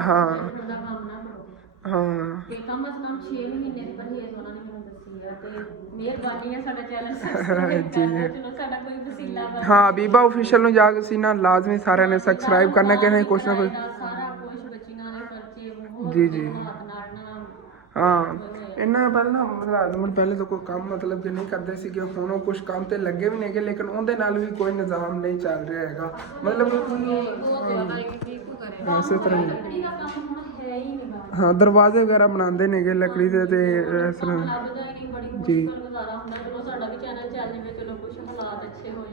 ਹਾਂ ਹਾਂ ਤੇ ਕਮ ਅਜ਼ ਕਮ 6 ਮਹੀਨੇ ਦੀ ਪਰਹੇਜ਼ ਉਹਨਾਂ ਨੇ ਮੈਨੂੰ ਦੱਸੀ ਹੈ ਤੇ ਮਿਹਰਬਾਨੀ ਹੈ ਸਾਡਾ ਚੈਨਲ ਸਬਸਕ੍ਰਾਈਬ ਕਰਨਾ, ਚਲੋ ਸਾਡਾ ਕੋਈ ਵਸੀਲਾ ਬਣ। ਹਾਂ ਬੀਬਾ ਆਫੀਸ਼ੀਅਲ ਨੂੰ ਜਾ ਕੇ ਸੀ ਨਾ ਲਾਜ਼ਮੀ ਸਾਰਿਆਂ ਨੇ ਸਬਸਕ੍ਰਾਈਬ ਕਰਨਾ, ਕਿਸੇ ਨੇ ਕੁਛ ਨਾ ਕੁਛ। ਸਾਰਾ ਕੁਝ ਬੱਚੀਆਂ ਦੇ ਖਰਚੇ ਜੀ ਜੀ ਹੱਥ ਨਾਲ ਨਾ ਹਾਂ ਇਹਨਾਂ ਪਹਿਲਾਂ ਮਤਲਬ ਪਹਿਲੇ ਤਾਂ ਕੋਈ ਕੰਮ ਮਤਲਬ ਕਿ ਨਹੀਂ ਕਰਦੇ ਸੀਗੇ, ਹੁਣ ਉਹ ਕੁਛ ਕੰਮ ਤੇ ਲੱਗੇ ਵੀ ਨੇਗੇ, ਲੇਕਿਨ ਉਹਦੇ ਨਾਲ ਵੀ ਕੋਈ ਨਿਜ਼ਾਮ ਨਹੀਂ ਚੱਲ ਰਿਹਾ ਹੈਗਾ, ਮਤਲਬ ਇਸੇ ਤਰ੍ਹਾਂ ਹੀ। ਹਾਂ ਦਰਵਾਜ਼ੇ ਵਗੈਰਾ ਬਣਾਉਂਦੇ ਨੇਗੇ ਲੱਕੜੀ ਦੇ ਤੇ ਇਸ ਤਰ੍ਹਾਂ ਜੀ।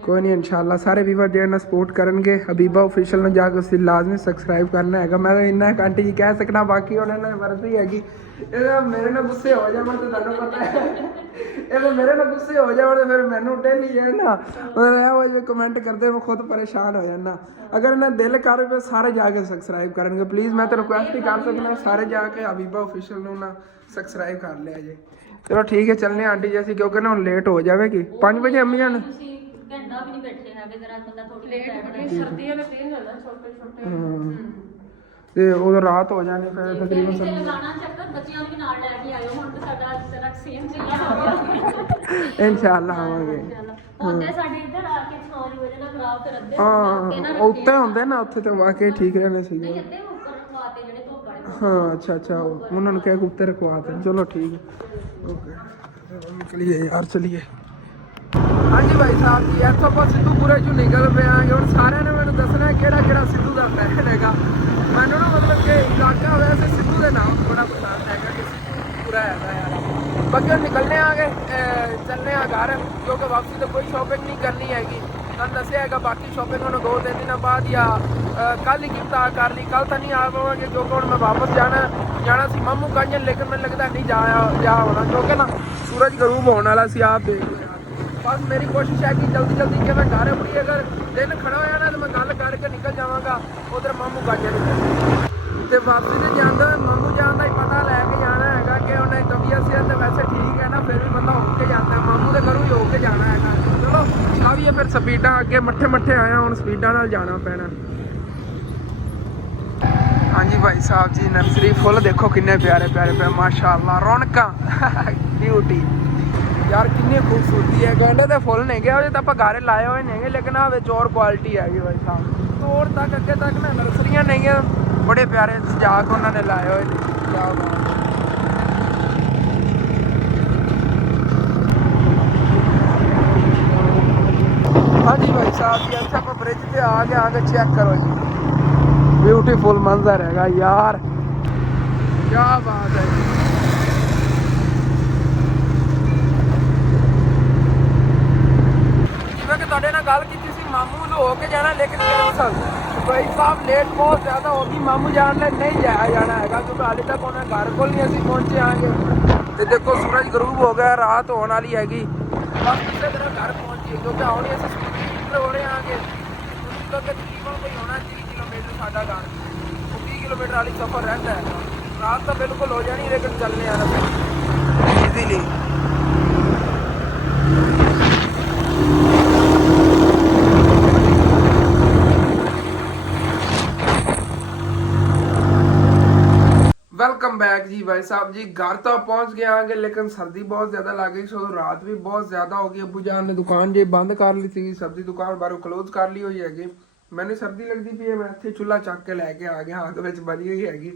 ਕੋਈ ਨਹੀਂ ਇਨਸ਼ਾਅੱਲਾ ਸਾਰੇ ਵੀਵਰ ਜਿਹੜੇ ਨਾਲ ਸਪੋਰਟ ਕਰਨਗੇ, ਹਬੀਬਾ ਆਫੀਸ਼ੀਅਲ ਨੂੰ ਜਾ ਕੇ ਤੁਸੀਂ ਲਾਜ਼ਮੀ ਸਬਸਕ੍ਰਾਈਬ ਕਰਨਾ ਹੈਗਾ। ਮੈਂ ਤਾਂ ਇੰਨਾ ਆਂਟੀ ਜੀ ਕਹਿ ਸਕਣਾ, ਬਾਕੀ ਉਹਨਾਂ ਨੇ ਵਰਤੀ ਹੈਗੀ। ਇਹਦਾ ਮੇਰੇ ਨਾਲ ਗੁੱਸੇ ਹੋ ਜਾਵਣ ਤੇ ਤੁਹਾਨੂੰ ਪਤਾ ਹੈ, ਇਹਦੇ ਮੇਰੇ ਨਾਲ ਗੁੱਸੇ ਹੋ ਜਾਵਣ ਤੇ ਫਿਰ ਮੈਨੂੰ ਡੇਲੀ ਜਿਹੜੇ ਨਾ ਉਹ ਕਮੈਂਟ ਕਰਦੇ ਮੈਂ ਖੁਦ ਪਰੇਸ਼ਾਨ ਹੋ ਜਾਂਦਾ। ਅਗਰ ਇਹਨਾਂ ਦਿਲ ਕਰ ਪਏ ਸਾਰੇ ਜਾ ਕੇ ਸਬਸਕ੍ਰਾਈਬ ਕਰਨਗੇ ਪਲੀਜ਼, ਮੈਂ ਤਾਂ ਰਿਕੁਐਸਟ ਹੀ ਕਰ ਸਕਦਾ ਸਾਰੇ ਜਾ ਕੇ ਹਬੀਬਾ ਆਫੀਸ਼ੀਅਲ ਨੂੰ ਨਾ ਸਬਸਕ੍ਰਾਈਬ ਕਰ ਲਿਆ ਜੀ। ਚਲੋ ਠੀਕ ਹੈ ਚੱਲਨੇ ਆਂਟੀ ਜੀ ਅਸੀਂ, ਕਿਉਂਕਿ ਨਾ ਹੁਣ ਲੇਟ ਹੋ ਜਾਵੇਗੀ 5 ਵਜੇ ਅੰਮੀ ਜਾਨ ਘੰਟਾ ਵੀ ਨਹੀਂ ਬੈਠੇ ਹੈਗੇ, ਜਰਾ ਬੰਦਾ ਥੋੜੀ ਲੇਟ ਸਰਦੀਆਂ ਦੇ ਦਿਨ ਹੁੰਦਾ ਛੋਟੇ ਛੋਟੇ ਤੇ ਉਦੋਂ ਰਾਤ ਹੋ ਜਾਣੀ ਫਿਰ ਤਕਰੀਬਨ ਲਗਾਣਾ ਚੱਕਰ, ਬੱਚਿਆਂ ਨੂੰ ਵੀ ਨਾਲ ਲੈ ਕੇ ਆਇਓ, ਹੁਣ ਤੇ ਸਾਡਾ ਜਰਾ ਸੇਮ ਜਿਹਾ ਹੋ ਗਿਆ। ਇਨਸ਼ਾਅੱਲਾ ਆਵਾਂਗੇ। ਹੁੰਦੇ ਸਾਡੇ ਇੱਧਰ ਆ ਕੇ 6 ਵਜੇ ਨਾਲ ਖਰਾਬ ਕਰ ਅੱਧੇ ਹਾਂ ਉੱਤੇ ਹੁੰਦੇ ਨਾ, ਉੱਥੇ ਤਾਂ ਵਾਕਈ ਠੀਕ ਰਹਿਣੇ ਸੀ। ਨਹੀਂ ਅੱਧੇ ਉੱਪਰ ਰਖਵਾਤੇ ਜਿਹੜੇ ਧੁੱਪ ਵਾਲੇ। ਹਾਂ ਅੱਛਾ ਅੱਛਾ ਉਹਨਾਂ ਨੂੰ ਕਹਿ ਕੇ ਉੱਤੇ ਰਖਵਾਤੇ, ਚਲੋ ਠੀਕ ਹੈ ਓਕੇ ਨਿਕਲੀਏ ਯਾਰ ਚਲੀਏ। ਹਾਂਜੀ ਭਾਈ ਸਾਹਿਬ ਜੀ ਇੱਥੋਂ ਆਪਾਂ ਸਿੱਧੂਪੁਰੇ ਚੋਂ ਨਿਕਲ ਪਏ ਆਂਗੇ, ਹੁਣ ਸਾਰਿਆਂ ਨੇ ਮੈਨੂੰ ਦੱਸਣਾ ਕਿਹੜਾ ਕਿਹੜਾ ਸਿੱਧੂ ਦਾ ਫੈਨ ਹੈਗਾ। ਮੈਨੂੰ ਨਾ ਮਤਲਬ ਕਿ ਇਲਾਕਾ ਵੈਸੇ ਸਿੱਧੂ ਦੇ ਨਾਮ ਥੋੜਾ ਪਸੰਦ ਹੈਗਾ ਕਿ ਸਿੱਧੂਪੁਰਾ ਹੈਗਾ ਯਾਰ। ਬਾਕੀ ਹੁਣ ਨਿਕਲਨੇ ਆਗੇ ਚੱਲਨੇ ਆ ਘਰ, ਕਿਉਂਕਿ ਵਾਪਸੀ ਤਾਂ ਕੋਈ ਸ਼ੋਪਿੰਗ ਨਹੀਂ ਕਰਨੀ ਹੈਗੀ, ਤੁਹਾਨੂੰ ਦੱਸਿਆ ਹੈਗਾ। ਬਾਕੀ ਸ਼ੋਪਿੰਗ ਹੁਣ 2-3 ਦਿਨਾਂ ਬਾਅਦ ਜਾਂ ਕੱਲ ਹੀ ਕੀਤਾ ਕਰ ਲਈ, ਕੱਲ ਤਾਂ ਨਹੀਂ ਆ ਪਾਵਾਂਗੇ ਕਿਉਂਕਿ ਹੁਣ ਮੈਂ ਵਾਪਸ ਜਾਣਾ ਸੀ ਮਾਮੂ ਕੰਜਨ, ਲੇਕਿਨ ਮੈਨੂੰ ਲੱਗਦਾ ਨਹੀਂ ਜਾ ਹੋਣਾ ਕਿਉਂਕਿ ਨਾ ਸੂਰਜ ਗਰੂਬ ਹੋਣ ਵਾਲਾ ਸੀ। ਆਪ ਦੇਖ ਲਿਆ ਬਸ ਮੇਰੀ ਕੋਸ਼ਿਸ਼ ਹੈ ਕਿ ਜਲਦੀ ਜਲਦੀ ਕਿ ਮੈਂ ਘਰ ਆਪਣੀ ਅਗਰ ਦਿਨ ਖੜਾ ਹੋਇਆ ਨਾ ਤਾਂ ਮੈਂ ਗੱਲ ਕਰਕੇ ਨਿਕਲ ਜਾਵਾਂਗਾ ਉਧਰ ਮਾਮੂ ਕੰਜਨ ਤੇ ਵਾਪਸੀ ਤੇ ਜਾਂਦਾ ਮਾਮੂ ਜਾਣ ਦਾ ਹੀ ਪਤਾ ਲੈ ਕੇ ਜਾਣਾ ਹੈਗਾ ਕਿ ਉਹਨੇ ਤਬੀਅਤ ਸਿਹਤ ਤੇ ਵੈਸੇ ਠੀਕ ਹੈ ਨਾ, ਫਿਰ ਵੀ ਬੰਦਾ ਹੋ ਕੇ ਜਾਂਦਾ, ਮਾਮੂ ਦੇ ਘਰੋਂ ਹੀ ਹੋ ਕੇ ਜਾਣਾ ਹੈਗਾ। ਚਲੋ ਆ ਵੀ ਹੈ ਫਿਰ ਸਪੀਡਾਂ ਅੱਗੇ ਮੱਠੇ ਆਇਆ, ਹੁਣ ਸਪੀਡਾਂ ਨਾਲ ਜਾਣਾ ਪੈਣਾ। ਹਾਂਜੀ ਭਾਈ ਸਾਹਿਬ ਜੀ ਨਰਸਰੀ ਫੁੱਲ ਦੇਖੋ ਕਿੰਨੇ ਪਿਆਰੇ ਪਿਆਰੇ ਮਾਸ਼ਾਅੱਲਾ, ਰੌਣਕਾਂ ਬਿਊਟੀ ਯਾਰ ਕਿੰਨੀ ਖੂਬਸੂਰਤੀ ਹੈ। ਗੰਡੇ ਦੇ ਫੁੱਲ ਨੇਗੇ ਉਹਦੇ ਤਾਂ ਆਪਾਂ ਗਾਰੇ ਲਾਏ ਹੋਏ ਨੇਗੇ, ਲੇਕਿਨ ਆ ਵਿੱਚ ਹੋਰ ਕੁਆਲਿਟੀ ਹੈਗੀ ਭਾਈ ਸਾਹਿਬ। ਤੋੜ ਤੱਕ ਅੱਗੇ ਤੱਕ ਨਾ ਨਰਸਰੀਆਂ ਨੇਗੀਆਂ, ਬੜੇ ਪਿਆਰੇ ਸਜਾ ਕੇ ਉਹਨਾਂ ਨੇ ਲਾਏ ਹੋਏ ਨੇ। ਕਿਆ ਬਾਤ ਹਾਂਜੀ ਭਾਈ ਸਾਹਿਬ ਜੀ ਇੱਥੇ ਆਪਾਂ ਬ੍ਰਿਜ ਤੇ ਆ ਕੇ ਚੈੱਕ ਕਰੋ ਜੀ, ਬਿਊਟੀਫੁਲ ਮੰਜ਼ਰ ਹੈਗਾ ਯਾਰ, ਕਿਆ ਬਾਤ ਹੈ ਜੀ। ਜਿਵੇਂ ਕਿ ਤੁਹਾਡੇ ਨਾਲ ਗੱਲ ਕੀਤੀ ਸੀ ਮਾਮੂ ਨੂੰ ਹੋ ਕੇ ਜਾਣਾ, ਲੇਕਿਨ ਕੈਂਸਲ ਭਾਈ ਸਾਹਿਬ, ਲੇਟ ਬਹੁਤ ਜ਼ਿਆਦਾ ਹੋ ਗਈ, ਮਾਮੂ ਜਾਣ ਲਈ ਨਹੀਂ ਜਾਇਆ ਜਾਣਾ ਹੈਗਾ ਕਿਉਂਕਿ ਹਾਲੇ ਤੱਕ ਉਹਨਾਂ ਘਰ ਕੋਲ ਨਹੀਂ ਅਸੀਂ ਪਹੁੰਚੇ ਆਂਗੇ। ਤੇ ਦੇਖੋ ਸੂਰਜ ਗਰੂਬ ਹੋ ਗਿਆ, ਰਾਤ ਹੋਣ ਵਾਲੀ ਹੈਗੀ, ਬਸ ਕਿਸੇ ਤਰ੍ਹਾਂ ਘਰ ਪਹੁੰਚੀਏ ਕਿਉਂਕਿ ਆਉਣੀ ਅਸੀਂ ਸਕੂਟਰ ਹੋ ਰਹੇ ਆਂਗੇ ਕਿਉਂਕਿ ਤਕਰੀਬਨ ਕੋਈ ਹੋਣਾ 30 ਕਿਲੋਮੀਟਰ ਸਾਡਾ ਘਰ, 30 ਕਿਲੋਮੀਟਰ ਵਾਲੀ ਸਫ਼ਰ ਰਹਿੰਦਾ ਹੈ। ਰਾਤ ਤਾਂ ਬਿਲਕੁਲ ਹੋ ਜਾਣੀ, ਲੇਕਿਨ ਚੱਲਨੇ ਆ ਈਜ਼ੀਲੀ। बैक जी भाई साहब जी। घर तो पहुंच गए आगे, लेकिन सर्दी बहुत ज्यादा लग गई, सो रात भी बहुत ज्यादा हो गई। अबू जान ने दुकान जी बंद कर ली थी, सब्जी दुकान बाहरों क्लोज कर ली हुई हैगी। मैंने सर्दी लगती पई है, मैं ਇੱਥੇ ਚੁੱਲ੍ਹਾ ਚੱਕ ਕੇ ਲੈ ਕੇ ਆ ਗਿਆ, ਹੱਥ ਵਿੱਚ ਬਣੀ ਹੋਈ ਹੈਗੀ।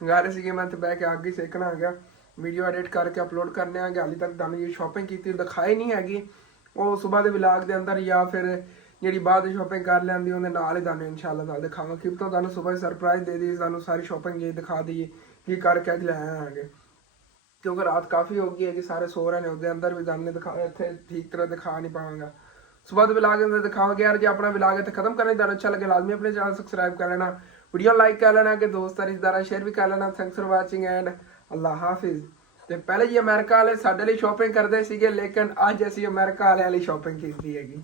ਹੰਗਾਰੇ ਸੀਗੇ, ਮੈਂ ਇੱਥੇ ਬਹਿ ਕੇ ਅੱਗ ਹੀ ਸੇਕਣਾ ਆ ਗਿਆ। ਵੀਡੀਓ ਐਡਿਟ ਕਰਕੇ ਅਪਲੋਡ ਕਰਨੇ ਆਗੇ। ਹਾਲੇ ਤੱਕ ਤੁਹਾਨੂੰ ਇਹ ਸ਼ਾਪਿੰਗ ਕੀਤੀ ਦਿਖਾਈ ਨਹੀਂ ਹੈਗੀ, ਉਹ ਸਵੇਰ ਦੇ ਵਲੌਗ ਦੇ ਅੰਦਰ ਜਾਂ ਫਿਰ ਜਿਹੜੀ ਬਾਅਦ ਸ਼ਾਪਿੰਗ ਕਰ ਲੈਂਦੀ ਉਹਦੇ ਨਾਲ ਹੀ ਤੁਹਾਨੂੰ ਇਨਸ਼ਾਅੱਲਾ ਤਾਲਾ ਦਿਖਾਵਾਂਗਾ। ਕਿ ਤਾਂ ਤੁਹਾਨੂੰ ਸਵੇਰ ਸਰਪ੍ਰਾਈਜ਼ ਦੇ ਦੀ, ਤੁਹਾਨੂੰ ਸਾਰੀ ਸ਼ਾਪਿੰਗ ਇਹ ਦਿਖਾ ਦਈਏ ਕੀ ਕਰਕੇ ਅੱਜ ਲੈ ਆਏ ਆਗੇ। ਕਿਉਂਕਿ ਰਾਤ ਕਾਫੀ ਹੋ ਗਈ ਹੈ ਕਿ ਸਾਰੇ ਸੋ ਰਹੇ ਨੇ, ਉਹਦੇ ਅੰਦਰ ਵੀ ਤੁਹਾਨੂੰ ਦਿਖਾ ਇੱਥੇ ਠੀਕ ਤਰ੍ਹਾਂ ਦਿਖਾ ਨਹੀਂ ਪਾਵਾਂਗਾ। ਸੁਬਾਹ ਦੇ ਵਲੌਗ ਅੰਦਰ ਦਿਖਾਵਾਂਗੇ ਯਾਰ। ਜੇ ਆਪਣਾ ਵਲੌਗ ਇੱਥੇ ਖਤਮ ਕਰਨਾ ਤੁਹਾਨੂੰ ਅੱਛਾ ਲੱਗੇ ਲਾਜ਼ਮੀ ਆਪਣੇ ਚੈਨਲ ਸਬਸਕ੍ਰਾਈਬ ਕਰ ਲੈਣਾ, ਵੀਡੀਓ ਲਾਈਕ ਕਰ ਲੈਣਾ, ਕਿ ਦੋਸਤਾਂ ਰਿਸ਼ਤੇਦਾਰਾਂ ਸ਼ੇਅਰ ਵੀ ਕਰ ਲੈਣਾ। ਥੈਂਕਸ ਫॉर ਵਾਚਿੰਗ ਐਂਡ ਅੱਲਾ ਹਾਫਿਜ਼। ਤੇ ਪਹਿਲੇ ਜੀ ਅਮਰੀਕਾ ਵਾਲੇ ਸਾਡੇ ਲਈ ਸ਼ਾਪਿੰਗ ਕਰਦੇ ਸੀਗੇ, ਲੇਕਿਨ ਅੱਜ ਅਸੀਂ ਅਮਰੀਕਾ ਵਾਲਿਆਂ ਲਈ ਸ਼ਾਪਿੰਗ ਕੀਤੀ ਹੈਗੀ।